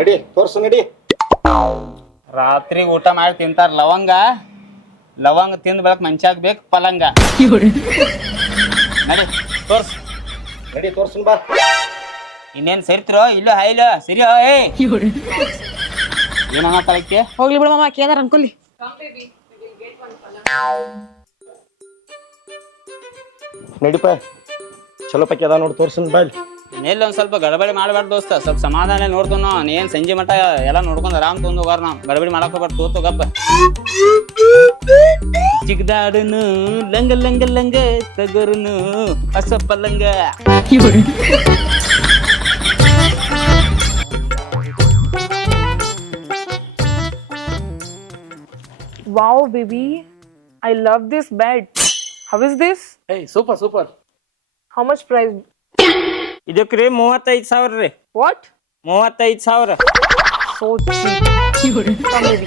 ನಡಿ ತೋರ್ಸು ನಡಿ ರಾತ್ರಿ ಊಟ ಮಾಡಿ ತಿಂತಾರ ಲವಂಗ ತಿಂದ ಬೆಳಕ್ ಮಂಚಾಗ ಬೇಕು ಪಲಂಗ ನಡಿ ತೋರ್ಸ್ ನಡಿ ತೋರ್ಸನ್ ಬಾ ಇನ್ನೇನ್ ಸೇರ್ತಿರೋ ಇಲ್ಲೋ ಹಾಯಿಲ್ಲ ಸರಿ ಏ ಏನ ಮಾತಾಡಕ್ಕೆ ಹೋಗ್ಲಿ ಬಿಡ ಮಾಮ ಕೇದಾರ ಅನ್ಕೊಲಿ ನಡಿಪ ಚಲೋ ಪೈಕಿ ಅದ ನೋಡಿ ತೋರ್ಸನ್ ಬಾ ಇನ್ನೆಲ್ಲ ಒಂದ್ ಸ್ವಲ್ಪ ಗಡಬಡಿ ಮಾಡ್ಬಾರ್ದು ದೋಸ್ತ ಸ್ವಲ್ಪ ಸಮಾಧಾನ ನೋಡ್ತಾನ ಏನ್ ಸಂಜೆ ಮಠ ಎಲ್ಲ ನೋಡ್ಕೊಂಡ್ ಆರಾಮ್ ತೊಂದ್ ಹೋಗಾರ ನಾವ್ ಗಡಬಡಿ ಮಾಡಕ್ ಹೋಗ್ಬಾರ್ದು ತೋತು ಗಪ್ಪ ಜಿಗದಾಡುನು ಲಂಗ ಲಂಗ ಲಂಗ ತಗೋರುನು ಹೊಸ ಪಲ್ಲಂಗ Wow, baby. I love this bed. How is this? ಏಯ್ ಸೂಪರ್ How much price? ಇದಕ್ರಿ 35,000 ರೀ What? 35,000 So cheap. Come, baby.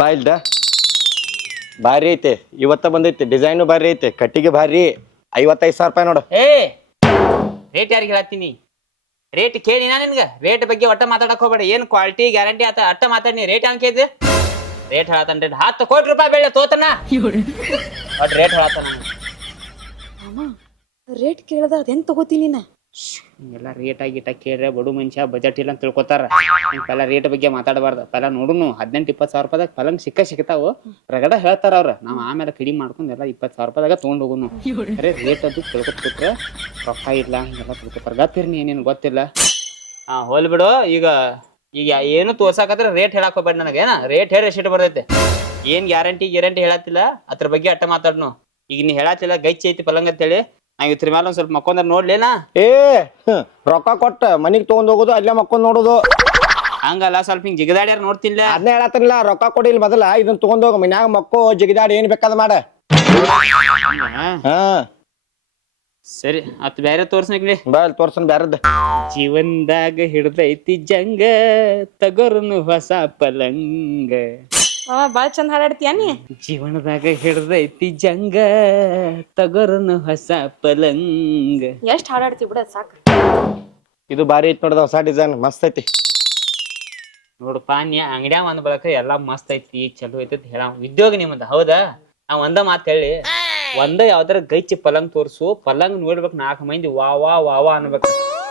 ಬಾ ಇಲ್ದ ಭಾರಿ ಐತೆ ಇವತ್ತ ಬಂದೈತಿ ಡಿಸೈನು ಭಾರಿ ಐತೆ ಕಟ್ಟಿಗೆ ಭಾರಿ 55,000 ರೂಪಾಯಿ ನೋಡು ಏ ರೇಟ್ ಯಾರಿಗೆ ಹೇಳತ್ತೀನಿ ರೇಟ್ ಕೇಳಿ ನಾ ನಿನ್ಗ ರೇಟ್ ಬಗ್ಗೆ ಒಟ್ಟ ಮಾತಾಡಕ್ ಹೋಗ್ಬೇಡ ಏನ್ ಕ್ವಾಲಿಟಿ ಗ್ಯಾರಂಟಿ ಆತ ಅಟ್ಟ ಮಾತಾಡ್ನಿ ರೇಟ್ ಹಂಗೆ ಕೇಳಿದ್ರಿ ರೇಟ್ ಹೇಳತ್ತನ್ರಿ 10 ಕೋಟಿ ರೂಪಾಯಿ ಬೆಳೆ ತೋತನ ಒಟ್ ರೇಟ್ ಹೇಳತ್ತ ನಾನು ರೇಟ್ ಕೇಳದ ಅದೆನ್ ತಗೋತೀನಿ ನಾ ಎಲ್ಲ ರೇಟ್ ಆಗಿಟ್ಟ ಕೇಳ್ರೆ ಬಡು ಮನುಷ್ಯ ಬಜೆಟ್ ಇಲ್ಲ ಅಂತ ತಿಳ್ಕೊತಾರ ಪೆಲ್ಲ ರೇಟ್ ಬಗ್ಗೆ ಮಾತಾಡಬಾರ್ದು ಪೆಲ್ಲ ನೋಡುನು 18-20 ಸಾವಿರ ರೂಪಾಯಿದಾಗ ಪಲಂಗ್ ಸಿಗ್ತಾವು ರಗಡ ಹೇಳ್ತಾರ ಅವ್ರ ನಾವ್ ಆಮೇಲೆ ಕಡಿಮೆ ಮಾಡ್ಕೊಂಡ್ ಎಲ್ಲ 20,000 ರೂಪಾಯಿದಾಗ ತೊಗೊಂಡ್ ಹೋಗುನು ಅರೆ ರೇಟ್ ಅದು ತಿಳ್ಕೊತ್ಬಿಟ್ರೆ ರೊಕ್ಕ ಇಲ್ಲ ಹಿಂಗೆಲ್ಲ ತಿಳ್ಕೊತಾರ ಗತ್ತಿರ್ನಿ ಏನೇನು ಗೊತ್ತಿಲ್ಲ ಹೋಲ್ ಬಿಡು ಈಗ ಏನು ತೋರ್ಸಾಕತ್ರ ರೇಟ್ ಹೇಳಕ್ ಹೋಗ್ಬೇಡ ನನಗೇನ ರೇಟ್ ಹೇಳಿ ಎಷ್ಟಿಟ್ಟು ಬರ್ತೈತೆ ಏನ್ ಗ್ಯಾರಂಟಿ ಹೇಳತ್ತಿಲ್ಲ ಅದ್ರ ಬಗ್ಗೆ ಅಟ್ಟ ಮಾತಾಡ್ನು ಈಗ ನೀ ಹೇಳತ್ತಿಲ್ಲ ಗಚ್ಚಿ ಐತಿ ಪಲಂಗ್ ಅಂತೇಳಿ ನಾವ್ ಇದ್ರ ಮೇಲೆ ಒಂದ್ ಸ್ವಲ್ಪ ಮಕ್ಕೊಂಡ್ರ ನೋಡ್ಲೇನಾ ಏ ರೊಕ್ಕ ಕೊಟ್ಟ ಮನಿಗ್ ತಗೊಂಡ್ ಹೋಗೋದು ಅಲ್ಲೇ ಮಕ್ಕೊಂಡ್ ನೋಡೋದು ಹಂಗಲ್ಲ ಸ್ವಲ್ಪ ಹಿಂಗ್ ಜಿಗದಾಡ್ಯಾರ ನೋಡ್ತಿಲ್ಲ ಅದನ್ನ ಹೇಳತ್ತಿಲ್ಲ ರೊಕ್ಕ ಕೊಡಿಲ್ ಮೊದಲ ಇದನ್ನ ತಗೊಂಡ್ ಹೋಗ ಮನ್ಯಾಗ ಮಕ್ಕೋ ಜಿಗಿದಾಡಿ ಏನ್ ಬೇಕಾದ ಮಾಡ ಹಾ ಸರಿ ಅತ್ ಬ್ಯಾರೆ ತೋರ್ಸ್ನಿಕ್ಲಿ ಬಾ ಇಲ್ಲಿ ತೋರ್ಸನ್ ಬ್ಯಾರದ್ ಜೀವನ್ದಾಗ ಹಿಡ್ದೈತಿ ಜಂಗ ತಗೋರ್ನು ಹೊಸ ಪಲಂಗ ಮಾಮ ಬಾಳ ಚಂದ ಹಾಡಾಡ್ತೀಯ ನೀ ಜೀವನದಾಗ ಹಿಡ್ದೈತಿ ಜಂಗ ತಗೋರ್ನು ಹೊಸ ಪಲಂಗ ಎಷ್ಟ್ ಹಾಡಾಡ್ತಿ ಬಿಡ ಸಾಕು ಇದು ಬಾರಿ ಐತಿ ನೋಡದ ಹೊಸ ಡಿಸೈನ್ ಮಸ್ತ್ ಐತಿ ನೋಡಪ್ಪ ನೀ ಅಂಗಡ್ಯಾಗ ಒಂದ್ ಬಳಕ ಎಲ್ಲಾ ಮಸ್ತ್ ಐತಿ ಚಲೋ ಐತಿ ಹೇಳ ಉದ್ಯೋಗ ನಿಮ್ಮದ ಹೌದಾ ನಾ ಒಂದ ಮಾತ್ ಹೇಳಿ ಒಂದ ಯಾವ್ದಾರ ಗೈಚಿ ಪಲಂಗ್ ತೋರ್ಸು ಪಲಂಗ್ ನೋಡ್ಬೇಕು 4 ಮಂದಿ ವಾ ವಾ ವಾ ವಾ ಅನ್ಬೇಕು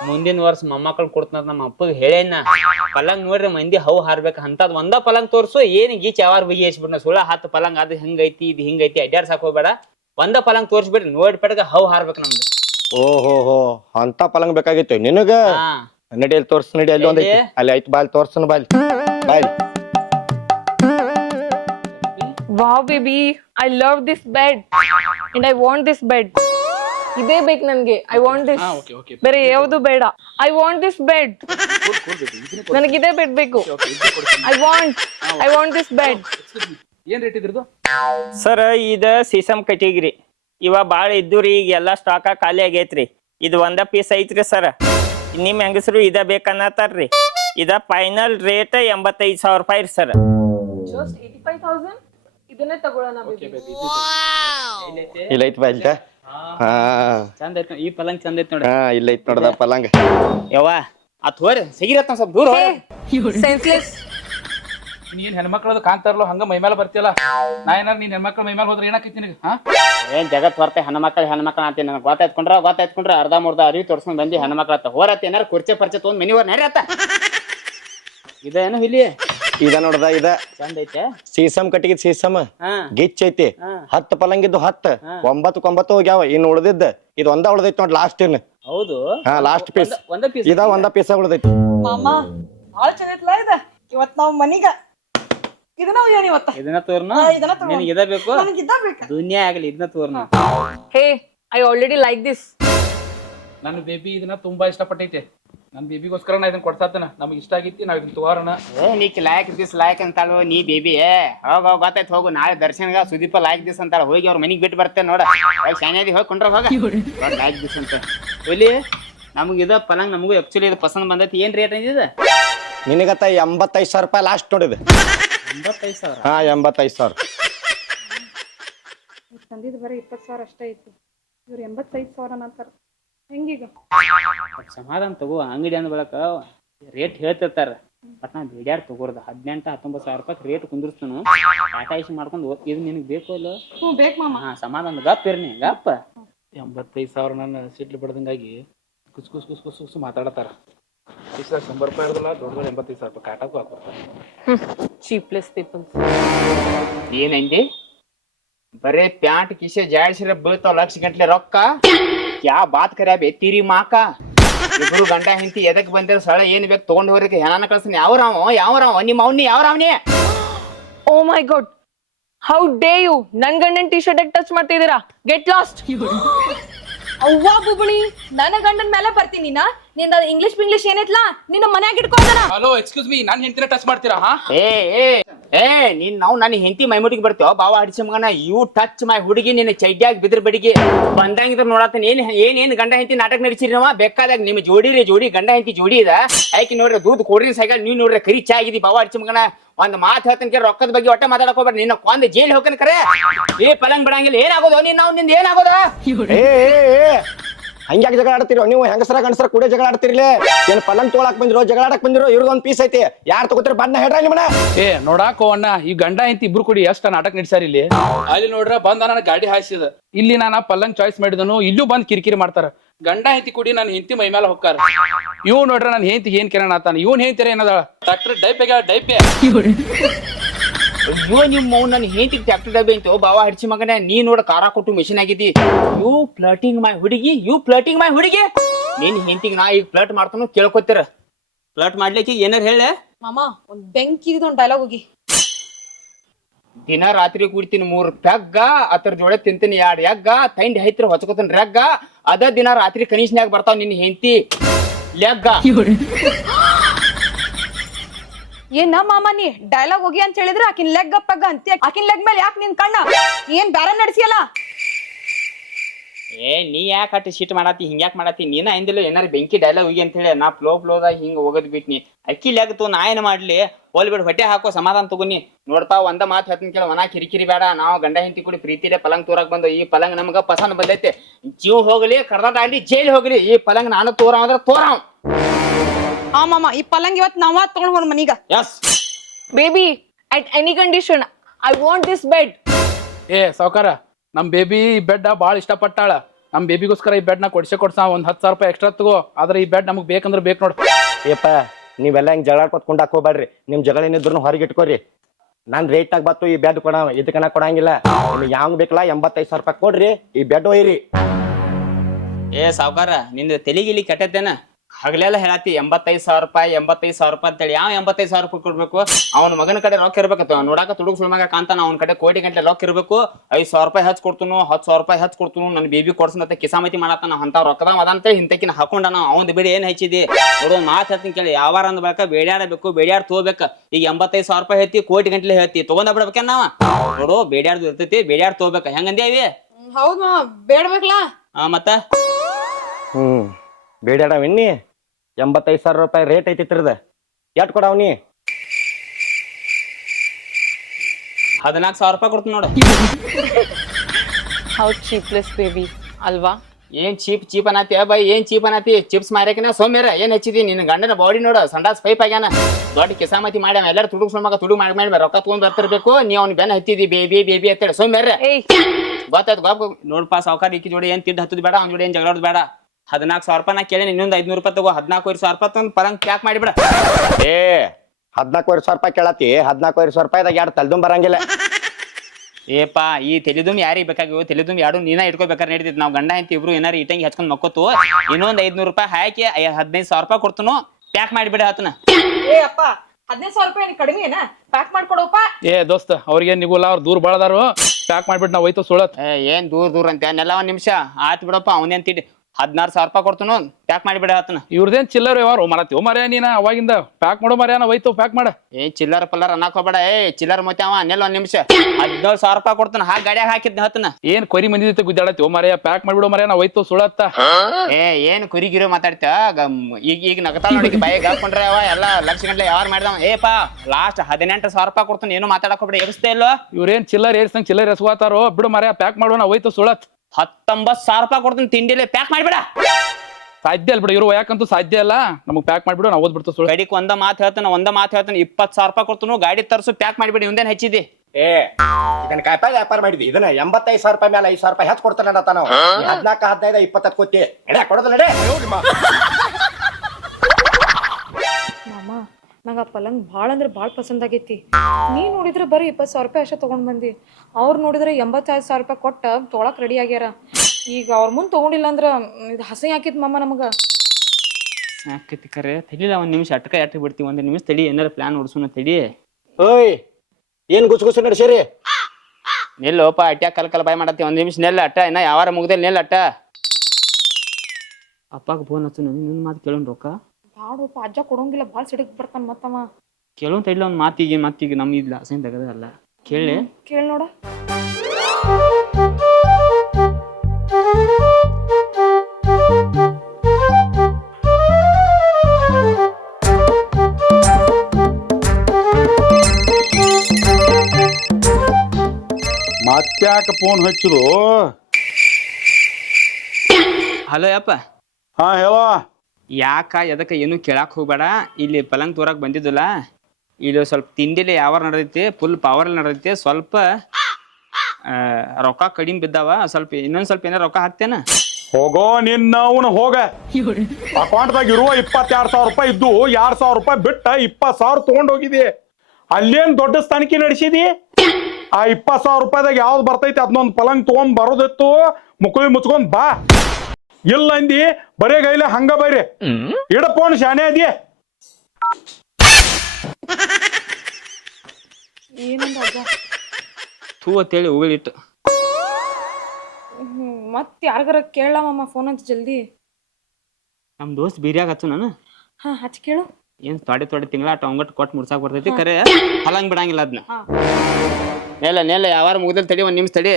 ಮುಂದಿನ ವರ್ಷ ಮೊಮ್ಮಕ್ಕಳು ಕೊಡ್ತನ ನಮ್ಮ ಅಪ್ಪಗೆ ಹೇಳೇನ ಪಲಂಗ್ ನೋಡ್ರಿ ಮಂದಿ ಹವ್ ಹಾರ್ಬೇಕು ಅಂತದ್ ಒಂದ ಪಲಂಗ್ ತೋರ್ಸು ಏನ್ ಗೀಚ್ ಯಾವಾರ ಬಗಿ ಎಷ್ಟ್ಬಿಡ್ನ ಸುಳ್ಳ 10 ಪಲಂಗ್ ಅದು ಹಿಂಗೈತಿ ಇದು ಹಿಂಗೈತಿ ಅಡ್ಯಾಡ್ ಸಾಕೋಬೇಡ ಒಂದ ಪಲಂಗ್ ತೋರ್ಸ್ಬಿಡ್ರಿ ನೋಡ್ಬಿಟ್ಟಾಗ ಹವ್ ಹಾರ್ಬೇಕು ನಮ್ದು ಓಹೋ ಅಂತ ಪಲಂಗ್ ಬೇಕಾಗಿತ್ತು ನಿನಗ ಹಾ ನಡಿ ಅಲ್ಲಿ ತೋರ್ಸ್ ನಡಿ ಅಲ್ಲಿ ಒಂದೈತಿ ಅಲ್ಲಿ ಐತಿ ಬಾಲ್ ತೋರ್ಸನ್ ball boy Wow, baby, I love this bed and I want this bed. ಇದೇ ಬೇಕು ನನ್ಗೆ. I want this. ಓಕೆ ಬೇರೆ ಯಾವುದು ಬೇಡ. I want this bed. ನನಗೆ ಇದೇ ಬೆಡ್ ಬೇಕು. I want this bed. ಏನ್ ರೇಟ್ ಇದ್ರದು? ಸರ್ ಇದ ಸೀಸಮ್ ಕಟ್ಟಿಗ್ರಿ ಇವ ಬಾಳ ಇದ್ದೂರಿ ಈಗ ಎಲ್ಲಾ ಸ್ಟಾಕ ಖಾಲಿ ಆಗೈತ್ರಿ ಇದು ಒಂದ ಪೀಸ್ ಐತ್ರಿ ಸರ್ ನಿಮ್ ಹೆಂಗಸರು ಇದ ಬೇಕನ್ನತ್ತಾರ್ರಿ ಇದ ಫೈನಲ್ ರೇಟ್ 85,000 ರೂಪಾಯಿ ರೀ ಸರ್ Just 85,000. ಇದನ್ನೇ ತಗೊಳ್ಳೋಣ baby. ಇಲ್ಲ ಐತಿ ಬಾಯ್ ಹಾ ಚಂದ ಐತಿ ಈ ಪಲಂಗ್ ಚಂದ ಐತಿ ನೋಡಿ ಹಾ ಇಲ್ಲ ಐತಿ ನೋಡದ ಪಲಂಗ್ ಯವ್ವ ಅತ್ ಹೋರಿ ಸಿಗಿರತ್ತ ಸ್ವಲ್ಪ ದೂರ ಹೋರಿ Senseless. ನೀನ್ ಹೆಣ್ಮಕ್ಳದು ಕಾಂತಾರಲ್ಲ ಹಂಗ ಮೈಮೇಲೆ ಬರ್ತಿಯಲ್ಲ ನಾ ಏನಾರ ನೀನ್ ಹೆಣ್ಮಕ್ಳ ಮೈಮೇಲೆ ಹೋದ್ರೆ ಏನಾಕೈತಿ ನಿನಗೆ ಹಾ ಏನ್ ಜಗತ್ ಹೊರತೆ ಹೆಣ್ಮಕ್ಳು ಅಂತೀನಿ ನನಗೆ ಗೊತ್ತಾಯ್ತ್ಕೊಂಡ್ರ ಅರ್ಧ ಮುರ್ದ ಅರಿವಿ ತೋರ್ಸ್ಕೊಂಡ್ ಬಂದಿ ಹೆಣ್ಮಕ್ಳ ಆತ ಹೋರತ್ತೆ ಏನಾರ ಕುರ್ಚೆ ಪರ್ಚೆ ತೊಗೊಂಡ್ ಮನಿವರ್ ನಡ್ರಿ ಇದೇನು ಇಲ್ಲಿ ಇದ ನೋಡದ ಇದ ಚಂದ ಐತೆ ಸೀಸಮ್ ಕಟ್ಟಿಗೆ ಸೀಸಮ್ ಹಾ ಗಿಚ್ ಐತಿ 10 ಪಲಂಗಿದ್ದು 10 9 ಹೋಗ್ಯಾವ ಇನ್ ಉಳ್ದಿದ್ದ ಇದು ಒಂದ ಉಳ್ದೈತಿ ನೋಡ್ ಲಾಸ್ಟ್ ಇನ್ ಹೌದು ಹಾ ಲಾಸ್ಟ್ ಪೀಸ್ ಒಂದ ಪೀಸ್ ಇದ ಒಂದ ಪೀಸ್ ಉಳ್ದೈತಿ ಮಾಮ ಭಾಳ ಚಂದ ಐತ್ಲಾ ಇದ ಇವತ್ ನಾವ್ ಮನಿಗ ಇದನ್ನ ಒಯ್ಯೋಣ ಇವತ್ತ ಇದನ್ನ ತೋರ್ನು ಇದನ್ನ ತಗೋ. ನಿನಗೆ ಇದ ಬೇಕು ನನಗ್ ಇದ್ದ ಬೇಕ ದುನಿಯಾ ಆಗಲಿ ಇದನ್ನ ತೋರ್ನು Hey, I already like this. ನನ್ನ ಬೇಬಿ ಇದನ್ನ ತುಂಬಾ ಇಷ್ಟಪಟ್ಟೈತೆ ನನ್ನ ಬೇಬಿಗೋಸ್ಕರ ನಾ ಇದನ್ನ ಕೊಡ್ಸಾತನ ನಮಗೆ ಇಷ್ಟ ಆಗೈತಿ ನಾವ್ ಇದನ್ನ ತಗೋರೋಣ ನೀಕ್ ಲಾಯಕ್ ದಿಸ್ ಲಾಯಕ್ ಅಂತಾಳು ನೀ ಬೇಬಿ ಹೋಗ ಗೊತ್ತಾಯ್ತು ಹೋಗು ನಾಳೆ ದರ್ಶನ್ಗ ಸುದೀಪ ಲಾಯಕ್ ದಿಸ್ ಅಂತಾಳ ಹೋಗಿ ಅವ್ರ ಮನಿಗ್ ಬಿಟ್ಟು ಬರ್ತೇನೆ ನೋಡ ಶಾನ್ಯಾದಿ ಹೋಗಿ ಕೊಂಡ್ರ ಹೋಗ ಲಾಯಕ್ ದಿಸ್ ಅಂತ ಒಲಿ ನಮಗ್ ಇದ ಪಲಂಗ್ ನಮಗೂ ಆಕ್ಚುಲಿ ಇದು ಪಸಂದ್ ಬಂದೈತಿ ಏನ್ ರೇಟ್ ಇದೆ ನಿನಗತ್ತ 85,000 ರೂಪಾಯಿ ಲಾಸ್ಟ್ ನೋಡಿದೆ 85,000 ಹಾ 85,000 ತಂದಿದ್ದು ಬರೀ 20,000 ಅಷ್ಟೇ ಐತಿ ಇವ್ರು 85,000 ಅಂತಾರ ಹೆಂಗೀಗ ಸಮಾಧಾನ ತಗೋ ಅಂಗಡಿ ಅಂದ ಬಳಕ ರೇಟ್ ಹೇಳ್ತಿರ್ತಾರ ಬಟ್ ನಾ ಬೇಡ್ಯಾಡ್ ತಗೋರ್ದ 18,000-19,000 ರೂಪಾಯಿ ರೇಟ್ ಕುಂದಿರ್ಸ್ತಾನು ಟಾಟಾ ಇಸಿ ಮಾಡ್ಕೊಂಡು ಇದು ನಿನಗೆ ಬೇಕು ಅಲ್ಲ ಬೇಕು ಮಾಮ ಹಾ ಸಮಾಧಾನ ಗಪ್ ಇರ್ನಿ ಗಪ್ಪ 85,000 ನನ್ನ ಸಿಟ್ಲು ಬಡ್ದಂಗಾಗಿ ಕುಸ್ ಮಾತಾಡತಾರ ಇಷ್ಟ 100 ರೂಪಾಯಿ ಇರೋದಿಲ್ಲ ದೊಡ್ಡ 85,000 ರೂಪಾಯಿ ಕಾಟಾಕು ಹಾಕ್ಬಿಡ್ತಾರೆ ಚೀಪ್ಲೆಸ್ ಪೀಪಲ್ ಏನಂದಿ ಬರೇ ಪ್ಯಾಂಟ್ ಕಿಸೆ ಜಾಡ್ಸಿರ ಬೀಳ್ತಾವ ಲಕ್ಷ ಗಂಟ್ಲೆ ರೊಕ್ಕ ಯಾ ಬಾತ್ ಕರ್ಯಾ ಬೇತೀರಿ ಮಾಕ ಇಬ್ರು ಗಂಡ ಹೆಂಡತಿ ಎದಕ್ ಬಂದಿರ ಸಳ ಏನ್ ಬೇಕು ತಗೊಂಡ್ ಹೋಗ್ರಿ ಹೆಣನ ಕಳ್ಸ್ತಾನೆ ಯಾವ್ರಾವ ನಿಮ್ಮ ಅವ್ನಿ ಯಾವ್ರಾವ್ನಿ ಓ ಮೈ ಗಾಡ್ ಹೌ ಡೇ ಯು ನನ್ ಗಂಡನ್ ಟಿ ಶರ್ಟ್ ಟಚ್ ಮಾಡ್ತಿದ್ದೀರಾ ಗೆಟ್ ಲಾಸ್ಟ್ ಅವ್ವ ಬುಬುಳಿ ನನ್ನ ಗಂಡನ ಮೇಲೆ ಬರ್ತೀನಿ ನಾ ನಿಂದ ಇಂಗ್ಲಿಷ್ ಏನೈತ್ಲಾ ನಿನ್ನ ಮನ್ಯಾಗ ಇಟ್ಕೊಂಡನ ಹಲೋ ಎಕ್ಸ್ಕ್ಯೂಸ್ ಮೀ ನಾನು ಹೆಂಡತಿನ ಟಚ್ ಮಾಡ್ತೀರಾ ಹಾ ಏ ನೀನ್ ನಾವು ನನ್ನ ಹೆಂಡತಿ ಮೈಮುಟಿಗೆ ಬರ್ತೀವ ಬಾವ ಅಡಿಸಿ ಮಗನ ಯು ಟಚ್ ಮೈ ಹುಡುಗಿ ನಿನ್ನ ಚಡ್ಡಿಯಾಗಿ ಬಿದ್ರ ಬಡಿಗೆ ಬಂದಂಗಿದ್ರ ನೋಡತ್ತೇನೆ ಏನ್ ಗಂಡ ಹೆಂಡತಿ ನಾಟಕ ನಡಿಸಿರಿ ನಾವ ಬೇಕಾದಾಗ ನಿಮ್ ಜೋಡಿ ಗಂಡ ಹೆಂಡತಿ ಜೋಡಿ ಇದ ಆಯ್ಕೆ ನೋಡ್ರಿ ದೂದ್ ಕೊಡ್ರಿ ಸೈಕಲ್ ನೀವ್ ನೋಡ್ರಿ ಕರಿ ಚಾ ಆಗಿದಿ ಬಾವ ಅಡಿಸಿ ಮಗನ ಒಂದ್ ಮಾತು ಹೇಳ್ತಾನೆ ರೊಕ್ಕದ ಬಗ್ಗೆ ಒಟ್ಟ ಮಾತಾಡಕ್ ಹೋಗ್ಬೇಡ ನಿನ್ನ ಕೊಂದ್ ಜೈಲ್ ಹೋಗ್ತಾನೆ ಕರೆ ಏ ಪಲಂಗ್ ಬಿಡಂಗಿಲ್ಲ ಏನಾಗೋದು ನಿಂದ ಏನಾಗೋದ ಹಂಗ್ಯಾಕ್ ಜಗಳ ಆಡ್ತಿರೋ ನೀವು ಹೆಂಗಸರ ಗಂಡಸರ ಕೂಡ ಜಗಳ ಆಡ್ತಿರ್ಲಿ ಏನ್ ಪಲಂಗ್ ತೊಗೊಳಕ್ ಬಂದಿರೋ ಜಗಳ ಆಡಕ್ ಬಂದಿರೋ ಇವ್ರದೊಂದ್ ಪೀಸ್ ಐತಿ ಯಾರ್ ತಗೋತೀರಿ ಬಣ್ಣ ಹೇಳ್ರ ನಿಮ್ಮನ ಏ ನೋಡಾಕೋ ಅಣ್ಣ ಈ ಗಂಡ ಹೆಂಡತಿ ಇಬ್ರು ಕೂಡಿ ಎಷ್ಟ ನಾಟಕ ನಡ್ಸಾರ ಇಲ್ಲಿ ಅಲ್ಲಿ ನೋಡ್ರ ಬಂದ ನನ್ನ ಗಾಡಿ ಹಾಯಿಸಿದ ಇಲ್ಲಿ ನಾನು ಪಲ್ಲಂಗ್ ಚಾಯ್ಸ್ ಮಾಡಿದನು ಇಲ್ಲೂ ಬಂದ್ ಕಿರಿಕಿರಿ ಮಾಡ್ತಾರ ಗಂಡ ಹೆಂಡತಿ ಕೂಡಿ ನನ್ನ ಹೆಂಡತಿ ಮೈ ಮೇಲೆ ಹೊಕ್ಕಾರ ಇವ್ ನೋಡ್ರ ನನ್ನ ಹೆಂಡತಿ ಏನ್ ಕಿರಣ ಆತಾನ ಇವನ್ ಹೆಂಡತಿರ ಏನದ ಡಾಕ್ಟರ್ ಡೈಪೆ ಅಯ್ಯೋ ನಿಮ್ಮ ನನ್ನ ಹೆಂಡತಿಗೆ ಟ್ಯಾಕ್ಟರ್ ಡಬ್ಬಿ ಅಂತು ಬಾವ ಹಡ್ಸಿ ಮಗನ ನೀ ನೋಡ ಕಾರ ಕೊಟ್ಟು ಮಿಷಿನ್ ಆಗಿದ್ದಿ ಯು ಫ್ಲರ್ಟಿಂಗ್ ಮೈ ಹುಡುಗಿ ನೀನ್ ಹೆಂಡತಿಗೆ ನಾ ಈಗ ಫ್ಲರ್ಟ್ ಮಾಡ್ತಾನು ಕೇಳ್ಕೊತೀರ ಫ್ಲರ್ಟ್ ಮಾಡ್ಲಿಕ್ಕೆ ಏನಾರ ಹೇಳ ಮಾಮ ಒಂದ್ ಬೆಂಕಿ ಒಂದ್ ಡೈಲಾಗ್ ಹೋಗಿ ದಿನ ರಾತ್ರಿ ಕುಡಿತೀನಿ 3 ಪೆಗ್ಗ ಅದ್ರ ಜೋಳೆ ತಿಂತೀನಿ 2 ಎಗ್ಗ ತೈಂಡ್ ಹೈತ್ರ ಹೊಚ್ಕೋತೀನಿ ರೆಗ್ಗ ಅದ ದಿನ ರಾತ್ರಿ ಕನೀಶ್ನ್ಯಾಗ ಬರ್ತಾವ ನಿನ್ನ ಹೆಂಡತಿ ಲೆಗ್ಗ ಏನ ಮಾಮ ನೀ ಡೈಲಾಗ್ ಹೋಗಿ ಅಂತ ಹೇಳಿದ್ರೆ ಆಕಿನ್ ಲೆಗ್ ಪಗ್ಗ ಅಂತ ಆಕಿನ್ ಲೆಗ್ ಮೇಲೆ ಯಾಕೆ ನಿನ್ ಕಣ್ಣ ಏನ್ ಬ್ಯಾರೆ ನಡೆಸಿಯಲ್ಲ ಏ ನೀ ಯಾಕೆ ಅಟ್ಟು ಶೀಟ್ ಮಾಡತ್ತಿ ಹಿಂಗ್ಯಾಕ್ ಮಾಡತ್ತಿ ನೀನ ಹಿಂದಿಲ್ಲ ಏನಾರ ಬೆಂಕಿ ಡೈಲಾಗ್ ಹೋಗಿ ಅಂತ ಹೇಳಿ ನಾ ಫ್ಲೋದಾಗ ಹಿಂಗ ಹೋಗೋದ್ ಬಿಟ್ನಿ ಅಕ್ಕಿ ಲೆಗ್ತು ನಾ ಏನ್ ಮಾಡ್ಲಿ ಹೋಲ್ ಬಿಡ್ ಹೊಟ್ಟೆ ಹಾಕೋ ಸಮಾಧಾನ ತಗೋನಿ ನೋಡ್ತಾ ಒಂದ ಮಾತು ಹೇಳ್ತೀನಿ ಕೇಳ ಒಣ ಕಿರಿಕಿರಿ ಬೇಡ ನಾವು ಗಂಡ ಹೆಂಡತಿ ಕೂಡಿ ಪ್ರೀತಿಲೇ ಪಲಂಗ್ ತೋರಕ್ ಬಂದು ಈ ಪಲಂಗ್ ನಮಗ ಪಸಂದ್ ಬಂದೈತೆ ಜೀವ ಹೋಗ್ಲಿ ಕರ್ನಾಟಕ ಜೈಲ್ ಹೋಗ್ಲಿ ಈ ಪಲಂಗ್ ನಾನು ತೋರಾವ್ ಅಂದ್ರ ತೋರಾವ್ ಆ ಮಾಮ ಈ ಪಲ್ಲಂಗ್ ಇವತ್ ನಾವ ತಗೊಂಡ್ ಹೋಗೋಣ ಮನೀಗ. Yes baby at any condition I want this bed. ಏ ಸಾವ್ಕಾರ ನಮ್ ಬೇಬಿ ಈ ಬೆಡ್ ಬಾಳ ಇಷ್ಟಪಟ್ಟಾಳ. ನಮ್ ಬೇಬಿಗೋಸ್ಕರ ಈ ಬೆಡ್ ನ ಕೊಡ್ಸಾ ಒಂದ್ 10,000 ರೂಪಾಯಿ ಎಕ್ಸ್ಟ್ರಾ ತಗೋ. ಆದ್ರೆ ಈ ಬೆಡ್ ನಮಗ್ ಬೇಕಂದ್ರೆ ಬೇಕು ನೋಡ್. ಏಪ ನೀವೆಲ್ಲ ಹಿಂಗ್ ಜಗಳ ಕೊತ್ಕೊಂಡಾಕ್ ಹೋಗ್ಬೇಡ್ರಿ. ನಿಮ್ ಜಗಳ ಏನಿದ್ರು ಹೊರಗೆ ಇಟ್ಕೋರಿ. ನಾನ್ ರೇಟ್ ನಾಗ ಬತ್ತು ಈ ಬೆಡ್ ಇದಕ್ಕನ ಕೊಡಂಗಿಲ್ಲ. ನಿಮ್ಗೆ ಯಾವ ಬೇಕಲ್ಲ 85,000 ರೂಪಾಯಿ ಕೊಡ್ರಿ, ಈ ಬೆಡ್ ಒಯ್ರಿ. ಏ ಸಾವ್ಕಾರ ನಿಂದ ತೆಲಿಗಿಲಿ ಕೆಟ್ಟದ್ದೇನ? ಹಗಲೆಲ್ಲ ಹೇಳತ್ತಿ 85,000 ರೂಪಾಯಿ ಅಂತೇಳಿ. ಯಾವ 85,000 ರೂಪಾಯಿ ಕೊಡ್ಬೇಕು? ಅವನ ಮಗನ ಕಡೆ ರೊಕ್ಕ ಇರ್ಬೇಕು. ನೋಡಾಕ ತುಡುಗ್ ಸುಳ್ಮಾಗ ಕಾಂತಾನ. ಅವ್ನ ಕಡೆ ಕೋಟಿ ಗಂಟೆ ರೊಕ್ಕ ಇರ್ಬೇಕು. 5,000 ರೂಪಾಯಿ ಹಚ್ ಕೊಡ್ತನು, 10,000 ರೂಪಾಯಿ ಹಚ್ ಕೊಡ್ತನು. ನನ್ನ ಬೇಬಿ ಕೊಡ್ಸಂತ ಕಿಸಾಮತಿ ಮಾಡತ್ತಾನ. ಅಂತ ರೊಕ್ಕದ ಅದಂತ ಇಂತಕಿನ ಹಾಕೊಂಡಾನ. ಅವ್ನ್ ಬಿಡಿ ಏನ್ ಹಚ್ಚಿದಿ ನೋಡು. ಮಾತು ಹೇಳ್ತೀನಿ ಕೇಳಿ. ಯಾವಾರ ಅಂದ್ಬೇಕ ಬೇಡ್ಯಾಡಬೇಕು, ಬೇಡ್ಯಾಡ್ ತಗೋಬೇಕ. ಈಗ 85,000 ರೂಪಾಯಿ ಹೇಳ್ತಿ, ಕೋಟಿ ಗಂಟ್ಲೆ ಹೇಳ್ತಿ, ತಗೊಂಡ ಬಿಡ್ಬೇಕ ನಾವ. ನೋಡು ಬೇಡ್ಯಾಡ್ದು ಇರ್ತೈತಿ, ಬೇಡ್ಯಾಡ್ ತಗೋಬೇಕ. ಹೆಂಗಂದೇವಿ? ಹೌದ್ ಮಾಮ ಬೇಡ್ಬೇಕಲ್ಲ. ಮತ್ತ ಬೇಡ್ಯಾಡವಿನ್ನಿ 85,000 ರೂಪಾಯಿ ರೇಟ್ ಐತಿ ಇತ್ರದ. ಎಟ್ ಕೊಡವ್ನಿ? 14,000 ರೂಪಾಯಿ ಕೊಡ್ತೀನಿ ನೋಡು. ಹೌ ಚೀಪ್ಲೆಸ್ ಬೇಬಿ ಅಲ್ವಾ? ಏನ್ ಚೀಪ್ ಅನ್ನತಿ ಬೈ? ಏನ್ ಚೀಪ್ ಅನ್ನತಿ? ಚಿಪ್ಸ್ ಮಾರ್ಯಾಕಿನ ಸೋಮ್ಯರ ಏನ್ ಹಚ್ಚಿದಿ? ನಿನ್ ಗಂಡನ ಬಾಡಿ ನೋಡು, ಸಂಡಾಸ್ ಪೈಪ್ ಆಗ್ಯಾನ. ದೊಡ್ಡ ಕಿಸಾಮತಿ ಮಾಡ್ಯಾವ. ಎಲ್ಲಾರು ತುಡುಗ್ ಸುಳ್ಮಗ ತುಡುಗ್ ಮಾಡಿ ರೊಕ್ಕ ತಗೊಂಡ್ ಬರ್ತಿರ್ಬೇಕು. ನೀ ಅವ್ನ ಬೆನ್ನ ಹತ್ತಿದಿ ಬೇಬಿ ಅಂತೇಳಿ ಸೋಮ್ಯರ. ಗೊತ್ತಾಯ್ತು ಗೋಪ್. ನೋಡ್ಪಾ ಸಾವ್ಕಾರ ಈಕಿ ಜೋಡಿ ಏನ್ ತಿದ್ದು ಹತ್ತದ್ ಬೇಡ, ಅವ್ನ ಜೋಡಿ ಏನ್ ಜಗಳೋದ್ ಬೇಡ. 14,000 ರೂಪಾಯಿ ನಾ ಕೇಳಿ, ಇನ್ನೊಂದು 500 ರೂಪಾಯಿ ತಗೋ. 14,000 ರೂಪಾಯಿ ತಂದು ಪರಂಗ್ ಪ್ಯಾಕ್ ಮಾಡಿಬಿಡ. ಏ 14,000 ರೂಪಾಯಿ ಕೇಳತಿ. 14,000 ರೂಪಾಯಿದಾಗ ಎರಡು ತಲೆದುಂ ಬರಂಗಿಲ್ಲ. ಏಪಾ ಈ ತೆಲಿದುಮ್ ಯಾರಿಗೆ ಬೇಕಾಗಿವು? ತೆಲಿದುಮ್ ಯಾರು ನೀನ ಇಟ್ಕೋಬೇಕಾರೆ ನಡೀತಿದ್. ನಾವು ಗಂಡ ಅಂತ ಇಬ್ರು ಏನಾರು ಇಟ್ಟಂಗಿ ಹಚ್ಕೊಂಡ್ ಮಕ್ಕೋತು. ಇನ್ನೊಂದ್ 500 ರೂಪಾಯಿ ಹಾಕಿ 15,000 ರೂಪಾಯಿ ಕೊಡ್ತನು. ಪ್ಯಾಕ್ ಮಾಡಿಬಿಡ ಆತನ. ಏ ಅಪ್ಪ 15,000 ರೂಪಾಯಿ ಕಡಿಮೆ ಏನ? ಪ್ಯಾಕ್ ಮಾಡ್ಕೊಡಪ್ಪ. ಏ ದೋಸ್ತ ಅವ್ರಿಗೆ ನಿಗುಲ್ಲ, ಅವ್ರು ದೂರ ಬಾಳದಾರು. ಪ್ಯಾಕ್ ಮಾಡ್ಬಿಟ್ಟು ನಾವ್ ಹೋಯ್ತು ಸುಳತ್. ಏನ್ ದೂರ ಅಂತ ಅನ್ನೆಲ್ಲ ಒಂದ್ ನಿಮಿಷ ಆತ್ ಬಿಡಪ್ಪ. ಅವನೇನ್ ತಿಡಿ 16,000 ರೂಪಾಯಿ ಕೊಡ್ತನು. ಪ್ಯಾಕ್ ಮಾಡಿಬಿಡ ಆತನ. ಇವ್ರದೇನ್ ಚಿಲ್ಲರ್ ವ್ಯವಹಾರ ಮಾಡತ್ತೀವ್ ಮರ್ಯಾ ನೀನ ಅವಾಗಿಂದ. ಪ್ಯಾಕ್ ಮಾಡೋ ಮರ್ಯಾ ನಾ ಹೋಯ್ತು ಪ್ಯಾಕ್ ಮಾಡ. ಏ ಚಿಲ್ಲರ್ ಪಲ್ಲರ್ ಅನ್ನಕ್ ಹೋಗ್ಬೇಡ. ಚಿಲ್ಲರ್ ಮತ್ತೆ ಅವ ಅನ್ನೆಲ್ಲ ಒಂದ್ ನಿಮಿಷ 17,000 ರೂಪಾಯಿ ಕೊಡ್ತಾನ. ಹಾಗೆ ಗಾಡಿಯಾಗ ಹಾಕಿದ್ನ ಹತ್ತನ. ಏನ್ ಕೊರಿ ಮಂದಿ ಜೊತೆ ಗುದ್ದಾಡತ್ತೀವ್ ಮರ್ಯಾ? ಪ್ಯಾಕ್ ಮಾಡ್ಬಿಡೋ ಮರ್ಯಾ ನಾ ಹೋಯ್ತು ಸುಳತ್ತ. ಏನ್ ಕುರಿಗಿರೋ ಮಾತಾಡ್ತ? ಈಗ ನಗತಾಳ ನೋಡಿ ಬಾಯಿಗೆ ಹಾಕೊಂಡ್ರೆ ಅವ ಎಲ್ಲ ಲಕ್ಷ ಗಂಟ್ಲೆ ಯಾರು ಮಾಡಿದವ. ಏಪಾ ಲಾಸ್ಟ್ 18,000 ರೂಪಾಯಿ ಕೊಡ್ತಾನ. ಏನು ಮಾತಾಡಕ್ ಹೋಗ್ಬೇಡ. ಎಬ್ಸ್ತೇ ಇಲ್ಲೋ? ಇವ್ರೇನ್ ಚಿಲ್ಲರ್ ಏರ್ಸಂಗ್ ಚಿಲ್ಲರ್ ಎಸ್ವಾತಾರೋ. ಬಿಡು ಮರ್ಯಾ ಪ್ಯಾಕ್ ಮಾಡುವ ನಾ ಹೋಯ್ತು ಸುಳತ್. 19,000 ರೂಪಾಯಿ ಕೊಡ್ತಾನ. ತಿಂಡಿಲೆ ಪ್ಯಾಕ್ ಮಾಡಿಬಿಡ. ಸಾಧ್ಯ ಅಲ್ ಬಿಡು, ಇವ್ರು ಯಾಕಂತೂ ಸಾಧ್ಯ ಅಲ್ಲ. ನಮಗ್ ಪ್ಯಾಕ್ ಮಾಡ್ಬಿಡು ನಾ ಓದ್ಬಿಡ್ತು ಸುಳ್ಳು. ಕಡಿಕ್ ಒಂದ ಮಾತು ಹೇಳ್ತಾನ 20,000 ರೂಪಾಯಿ ಕೊಡ್ತಾನು. ಗಾಡಿ ತರ್ಸು ಪ್ಯಾಕ್ ಮಾಡಿಬಿಡಿ. ಮುಂದೇನ್ ಹಚ್ಚಿದಿ? ಏ ಇದನ್ನ ಕಾಯ್ಪಾಯಿ ವ್ಯಾಪಾರ ಮಾಡಿದ್ವಿ. ಇದನ್ನ 85,000 ರೂಪಾಯಿ ಮೇಲೆ 5,000 ರೂಪಾಯಿ ಹೆಚ್ಚು ಕೊಡ್ತಾನೆ ಅಂತ ನಾವು. 14, 15, 20 ಕೊತ್ತಿ ಎಡೆ ಕೊಡೋದಿಲ್ಲ. ಮಾಮ ನಂಗೆ ಆ ಪಲಂಗ್ ಭಾಳ ಅಂದ್ರೆ ಭಾಳ ಪಸಂದ್ ಆಗೈತಿ. ನೀ ನೋಡಿದ್ರೆ ಬರೀ 20,000 ರೂಪಾಯಿ ಅಷ್ಟೇ ತೊಗೊಂಡ್ ಬಂದಿ. ಅವ್ರು ನೋಡಿದ್ರೆ 85,000 ರೂಪಾಯಿ ಕೊಟ್ಟ ತೊಗೊಳಕ್ ರೆಡಿ ಆಗ್ಯಾರ. ಈಗ ಅವ್ರ ಮುಂದೆ ತೊಗೊಂಡಿಲ್ಲ ಅಂದ್ರೆ ಇದು ಹಸೆ ಹಾಕಿತ್ ಮಾಮ ನಮಗ. ಸಾಕೈತಿ ಕರೆ. ತಡಿಲ್ಲ ಒಂದ್ ನಿಮಿಷ ಅಟ್ಕ ಬಿಡ್ತೀವಿ. ಒಂದ್ ನಿಮಿಷ ತಡಿ. ಏನಾರ ಪ್ಲಾನ್ ಹೊಡ್ಸೋಣ ತಡಿ. ಓಯ್ ಏನ್ ಗುಸಗುಸು ನಡೆಸಿರಿ? ನೆಲ್ಲೋಪ ಅಟ್ಯಾಕ್ ಕಲ್ ಬಾಯ್ ಮಾಡತ್ತಿ. ಒಂದ್ ನಿಮಿಷ ನೆಲ್ಲ ಅಟ್ಟ. ಇನ್ನ ಯಾವಾರ ಮುಗ್ದಲ್ಲಿ ನೆಲ್ಲ ಅಟ್ಟ. ಅಪ್ಪಾಗ ಫೋನ್ ಹಚ್ಚು. ನಿನ್ನ ಮಾತು ಕೇಳೋಣ. ರೊಕ್ಕ ಬಾಡಪ್ಪ ಅಜ್ಜ ಕೊಡೋಂಗಿಲ್ಲ. ಭಾಳ ಸಿಡಕ್ ಬರ್ತಾನ ಮತ್ತವ. ಕೇಳೋನ್ ತಡಿಲ್ಲ ಒಂದ್ ಮತ್ತೀಗ ನಮ್ ಇದ್ಲ ಹಸೈನ್ ತಗದಲ್ಲ ಕೇಳಿ. ಕೇಳಿ ನೋಡ. ಮತ್ತ್ಯಾಕ ಫೋನ್ ಹಚ್ಚುದು? ಹಲೋ ಯಪ್ಪ. ಹಾ ಹೇಳೋ. ಯಾಕ ಎದಕ್ಕ ಏನು ಕೇಳಾಕ್ ಹೋಗ್ಬೇಡ. ಇಲ್ಲಿ ಪಲಂಗ್ ತೋರಾಕ್ ಬಂದಿದ್ದಲ್ಲ. ಇಲ್ಲಿ ಸ್ವಲ್ಪ ತಿಂಡಿಲಿ ಯಾವಾರ ನಡೆದೈತಿ. Full power ನಡೆದೈತಿ. ಸ್ವಲ್ಪ ರೊಕ್ಕ ಕಡಿಮೆ ಬಿದ್ದಾವ. ಸ್ವಲ್ಪ ಇನ್ನೊಂದ್ ಸ್ವಲ್ಪ ಏನಾರ ರೊಕ್ಕ ಹಾಕ್ತೇನ? ಹೋಗೋ ನಿನ್ನ ಹೋಗ. ಅಕೌಂಟ್ದಾಗ ಇರುವ 22,000 ರೂಪಾಯಿ ಇದ್ದು 2,000 ರೂಪಾಯಿ ಬಿಟ್ಟ 20,000 ತಗೊಂಡ್ ಹೋಗಿದಿ. ಅಲ್ಲೇನ್ ದೊಡ್ಡ ಸ್ಥಾನಿಕೆ ನಡೆಸಿದಿ? ಆ 20,000 ರೂಪಾಯಿದಾಗ ಯಾವ್ದು ಬರ್ತೈತಿ ಅದನ್ನೊಂದು ಪಲಂಗ್ ತಗೊಂಡ್ ಬರೋದಿತ್ತು. ಮುಕ್ಕಳಿ ಮುಚ್ಕೊಂಡ್ ಬಾ. ಇಲ್ಲ ಅಂದಿ ಬರೇ ಗೈಲೆ ಹಂಗ ಬೈರಿ. ಇಡ ಫೋನ್ ಶಾನೆ ಅದಿ. ಏನಂದ ಅಜ್ಜ? ಥೂ ಅಂತೇಳಿ ಉಗುಳಿಟ್ಟು. ಮತ್ತೆ ಯಾರಿಗಾರ ಕೇಳಲ್ಲ ಮಾಮ ಫೋನ್ ಅಂತ ಜಲ್ದಿ. ನಮ್ ದೋಸ್ತ್ ಬೀರ್ಯಾಗ ಹಚ್ಚು ನಾನು. ಹಾ ಹಚ್ಚಿ ಕೇಳು. ಏನ್ ತೊಡೆ ತಿಂಗಳ ಟೊಂಗಟ್ ಕೊಟ್ಟು ಮುಡ್ಸಾಕ್ ಬರ್ತೈತಿ. ಕರೆ ಹಲಂಗ್ ಬಿಡಂಗಿಲ್ಲ ಅದನ್ನ. ನೆಲ್ಲ ಯಾವಾರ ಮುಗ್ದಲ್ಲಿ ತಡಿ. ಒಂದ್ ನಿಮಿಷ ತಡಿ.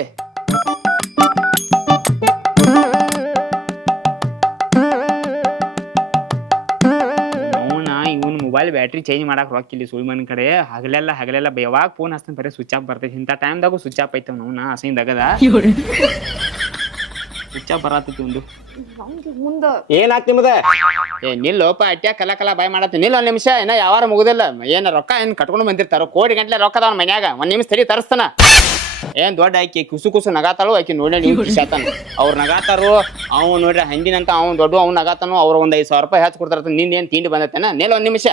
ಇವನ್ ಮೊಬೈಲ್ ಬ್ಯಾಟ್ರಿ ಚೇಂಜ್ ಮಾಡಕ್ ರೊಕ್ಕಿಲ್ಲಿ ಸುಳ್ಮನ್ ಕಡೆ. ಹಗಲೆಲ್ಲ ಯಾವಾಗ ಫೋನ್ ಹಚ್ತಾನ ಬರೀ ಸ್ವಿಚ್ ಆಫ್ ಬರ್ತೈತಿ. ಇಂಥ ಟೈಮ್ದಾಗೂ ಸ್ವಿಚ್ ಆಫ್ ಐತವ್ ನಾವು ಹಸೈನ್ ದಗದ. ಹುಚ್ಚ ಬರತೈತಿ ಒಂದು ಮುಂದ ಏನಾತ್ ನಿಮ್ದ ಏ ನಿಲ್ಲೋಪ ಅಟ್ಯಾಗ ಕಲ ಬಾಯ್ ಮಾಡತ್ತಿ ನಿಲ್ಲ ಒಂದ್ ನಿಮಿಷ ಏನ ಯಾವಾರ ಮುಗುದಿಲ್ಲ ಏನ ರೊಕ್ಕ ಏನ್ ಕಟ್ಕೊಂಡು ಬಂದಿರ್ತಾರ ಕೋಟಿ ಗಂಟ್ಲೆ ರೊಕ್ಕ ಅದಾವ ಮನ್ಯಾಗ ಒಂದ್ ನಿಮಿಷ ತಡಿ ತರಿಸ್ತಾನ ಏನ್ ದೊಡ್ಡ ಆಕಿ ಕುಸು ನಗಾತಾಳು ಆಕಿ ನೋಡಿ ನೀವು ಕಿಶಾತಾನ ಅವ್ರು ನಗಾತಾರು ಅವ್ ನೋಡ್ರಿ ಹಂದಿನಂತ ಅವ್ನು ದೊಡ್ಡ ಅವ್ನು ನಗಾತಾನು ಅವ್ರ ಒಂದ್ 5,000 ರೂಪಾಯಿ ಹೆಚ್ಚು ಕೊಡ್ತಾರ ನಿಂದ ಏನ್ ತಿಂಡಿ ಬಂದೈತೇನ ನಿಲ್ಲ ಒಂದ್ ನಿಮಿಷ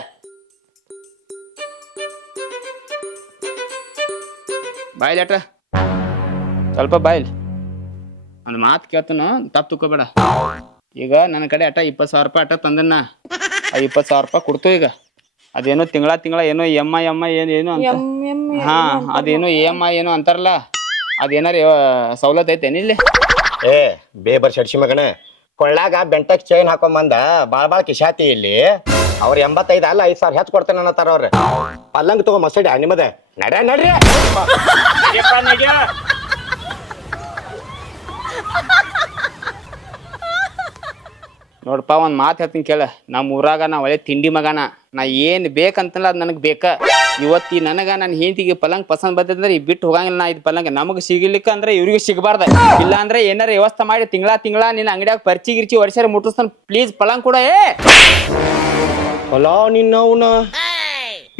ಬಾಯ್ಲೆಟ ಸ್ವಲ್ಪ ಬಾಯ್ಲ್ ಒಂದ್ ಮಾತು ಕೇಳ್ತಾನು ತಪ್ಪು ತುಕೋಬೇಡ ಈಗ ನನ್ನ ಕಡೆ ಅಟ 20,000 ರೂಪಾಯಿ ಅಟ ತಂದನ್ನ ಆ 20,000 ರೂಪಾಯಿ ಕೊಡ್ತು ಈಗ ಅದೇನೋ ತಿಂಗಳ ಏನೋ ಎಮ್ಮ ಏನು ಅಂತ ಹಾ ಅದೇನೋ EMI ಏನೋ ಅಂತಾರಲ್ಲ ಅದೇನಾರ ಸವಲತ್ತು ಐತೇನ ಇಲ್ಲಿ ಏ ಬೇಬರ್ ಶಡ್ಸಿ ಮಗನ ಕೊಳ್ಳಾಗ ಬೆಂಟಕ್ ಚೈನ್ ಹಾಕೊಂಬಂದ ಬಾಳ್ ಕಿಶಾತಿ ಇಲ್ಲಿ ಅವ್ರ 85 ಅಲ್ಲ 5,000 ಹೆಚ್ಚು ಕೊಡ್ತೇನೆ ಅನ್ನತ್ತಾರ ಅವ್ರ ಪಲ್ಲಂಗ್ ತಗೋ ಮಸಡಿ ನಿಮ್ಮದ ನಡ್ರಿ ನೋಡಪ್ಪ ಒಂದ್ ಮಾತು ಹೇಳ್ತೀನಿ ಕೇಳ ನಮ್ಮ ಊರಾಗ ನಾ ಒಳ್ಳೆ ತಿಂಡಿ ಮಗನ ನಾ ಏನ್ ಬೇಕಂತಲ್ಲ ಅದ್ ನನಗ್ ಬೇಕ ಇವತ್ತಿ ನನಗ ನನ್ನ ಹೆಂಡತಿಗೆ ಪಲಂಗ್ ಪಸಂದ್ ಬಂದ್ರೆ ಬಿಟ್ಟು ಹೋಗಂಗಿಲ್ಲ ನಾ ಇದು ಪಲಂಗ್ ನಮಗ್ ಸಿಗ್ಲಿಕ್ಕ ಅಂದ್ರೆ ಇವ್ರಿಗೆ ಸಿಗಬಾರ್ದ ಇಲ್ಲ ಅಂದ್ರೆ ಏನಾರ ವ್ಯವಸ್ಥೆ ಮಾಡಿ ತಿಂಗಳ ನಿನ್ನ ಅಂಗಡಿಯಾಗ ಪರ್ಚಿ ಗಿರ್ಚಿ ವರ್ಷ ಮುಟ್ಟಿಸ್ತಾನ ಪ್ಲೀಸ್ ಪಲಂಗ್ ಕೂಡ ಹೊಲ ನಿನ್ನ ಅವನ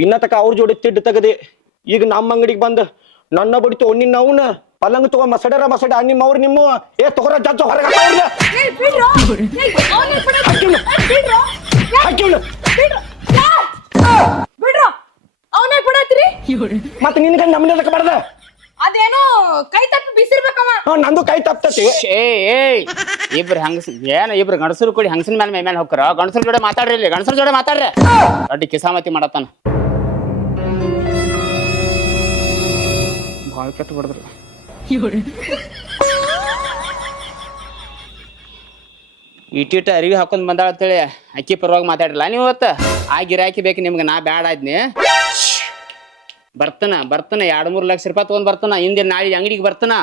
ಇನ್ನ ತಕ ಅವ್ರ ಜೋಡಿ ತಿಡ್ಡು ತೆಗದಿ ಈಗ ನಮ್ಮ ಅಂಗಡಿಗೆ ಬಂದ ನನ್ನ ಬಡಿತು ನಿನ್ನ ಅವನ ಪಲ್ಲಂಗ್ ತಗೋ ಮಸಡ ನಿಮ್ಮ ಅವ್ರ ನಿಮ್ಮ ಏ ತಗೋರ ಜಜ್ಜ ಹೊರಗೆ ಬಿಡ್ರ ಅವನೇ ಬಿಡತ್ರಿ ಮತ್ತೆ ನಿನ್ಗ ನಮ್ಮನೆ ಬಾರ್ದ ಅದೇನೋ ಕೈ ತಪ್ಪಿ ಬಿಸಿರ್ಬೇಕವ ನಂದು ಕೈ ತಪ್ತತಿ ಇಬ್ರು ಇಬ್ರು ಗಂಡಸರು ಕೂಡಿ ಹಂಗಸಿನ ಮೇಲೆ ಮೇಲೆ ಹೋಗ್ತಾರ ಗಂಡಸರ ಜೋಡೆ ಮಾತಾಡ್ರಿ ಇಲ್ಲಿ ಗಂಡಸರ ಜೋಡೆ ಮಾತಾಡ್ರಿ ಅಡ್ಡಿ ಕಿಸಾಮತಿ ಮಾಡತ್ತಾನ ಭಾಳ ಕೆಟ್ಟ ಬಿಡದ್ರಿ ಇಟ್ಟಿಟ್ಟ ಅರಿವಿ ಹಾಕೊಂಡ್ ಬಂದಾಳ ಅಂತೇಳಿ ಅಕ್ಕಿ ಪರವಾಗಿ ಮಾತಾಡ್ರಲ್ಲ ನೀವು ಇವತ್ತ ಆ ಗಿರಾಕಿ ಬೇಕು ನಿಮ್ಗೆ ನಾ ಬ್ಯಾಡ ಆದ್ನಿ ಬರ್ತಾನ 2-3 ಲಕ್ಷ ರೂಪಾಯಿ ತಗೊಂಡ್ ಬರ್ತಾನ ಹಿಂದೆ ನಾಳೆ ಅಂಗಡಿಗೆ ಬರ್ತಾನ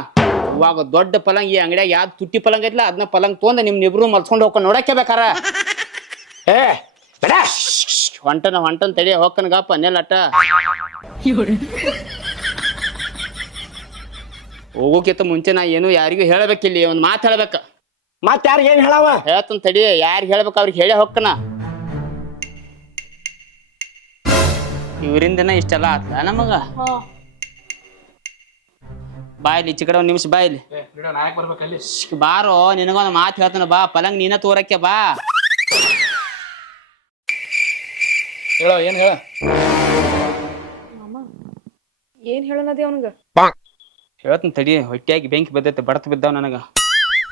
ಇವಾಗ ದೊಡ್ಡ ಪಲಂಗ್ ಈ ಅಂಗಡಿಯಾಗ ಯಾವ್ದು ತುಟ್ಟಿ ಪಲಂಗ್ ಐತ್ಲ ಅದನ್ನ ಪಲಂಗ್ ತೊಗೊಂಡ ನಿಮ್ನಿಬ್ರು ಮಲ್ಸ್ಕೊಂಡು ಹೋಗ್ಕೊಂಡು ನೋಡಕ್ಕೆ ಬೇಕಾರ ಏ ಹೊಂಟನ್ ತಡಿ ಹೋಗ್ಕನ್ ಗಪ್ಪ ನೆಲ್ಲಟ್ಟ ಹೋಗೋಕ್ಕಿಂತ ಮುಂಚೆ ನಾ ಏನು ಯಾರಿಗೂ ಹೇಳಬೇಕಿಲ್ಲಿ ಒಂದ್ ಮಾತು ಹೇಳ್ಬೇಕ ಮತ್ ಯಾರಿಗೆ ಏನ್ ಹೇಳವ ಹೇಳ್ತನ್ ತಡಿ ಯಾರಿಗೆ ಹೇಳ್ಬೇಕು ಅವ್ರಿಗೆ ಹೇಳೇ ಹೋಗ್ಕನ ಇವರಿಂದನ ಇಷ್ಟೆಲ್ಲ ಆತ್ಲ ನಮಗ ಬಾಯ್ಲಿ ಈಚೆ ಕಡೆ ಒಂದ್ ನಿಮಿಷ ಬಾಯ್ಲಿ ಬಾರೋ ನಿನಗೊಂದು ಮಾತು ಹೇಳ್ತಾನ ಬಾ ಪಲಂಗ್ ನೀನ ತೋರಕ್ಕೆ ಬಾ ಹೇಳ ಏನ್ ಹೇಳ ಏನ್ ಹೇಳನದಿ ಅವನಿಗ ಹೇಳ್ತಾನ ತಡಿ ಹೊಟ್ಟಿಯಾಗಿ ಬೆಂಕಿ ಬಿದ್ದೈತೆ ಬಡತ್ ಬಿದ್ದಾವ ನನಗ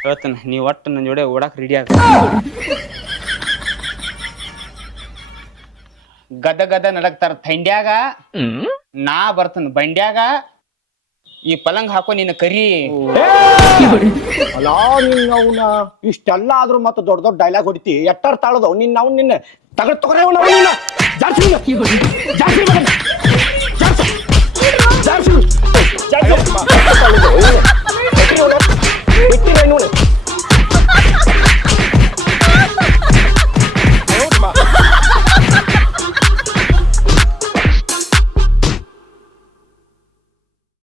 ಹೇಳ್ತಾನ ನೀವ್ ಒಟ್ಟು ನನ್ನ ಜೋಡೆ ಓಡಾಕ್ ರೆಡಿ ಆಗ ಗದ ನಡಕ್ತಾರ ಥಂಡ್ಯಾಗ ನಾ ಬರ್ತನ ಬಂಡ್ಯಾಗ ಈ ಪಲಂಗ್ ಹಾಕೋ ನಿನ್ನ ಕರಿ ಅಲಾ ನಿನ್ನ ಅವನ ಇಷ್ಟೆಲ್ಲ ಆದ್ರೂ ಮತ್ತೆ ದೊಡ್ಡ ಡೈಲಾಗ್ ಹೊಡಿತಿ ಎಟ್ಟರ್ ತಾಳದವ್ ನಿನ್ನ ಅವ್ನ ನಿನ್ನ ತಗಡ್ ತಗೋರ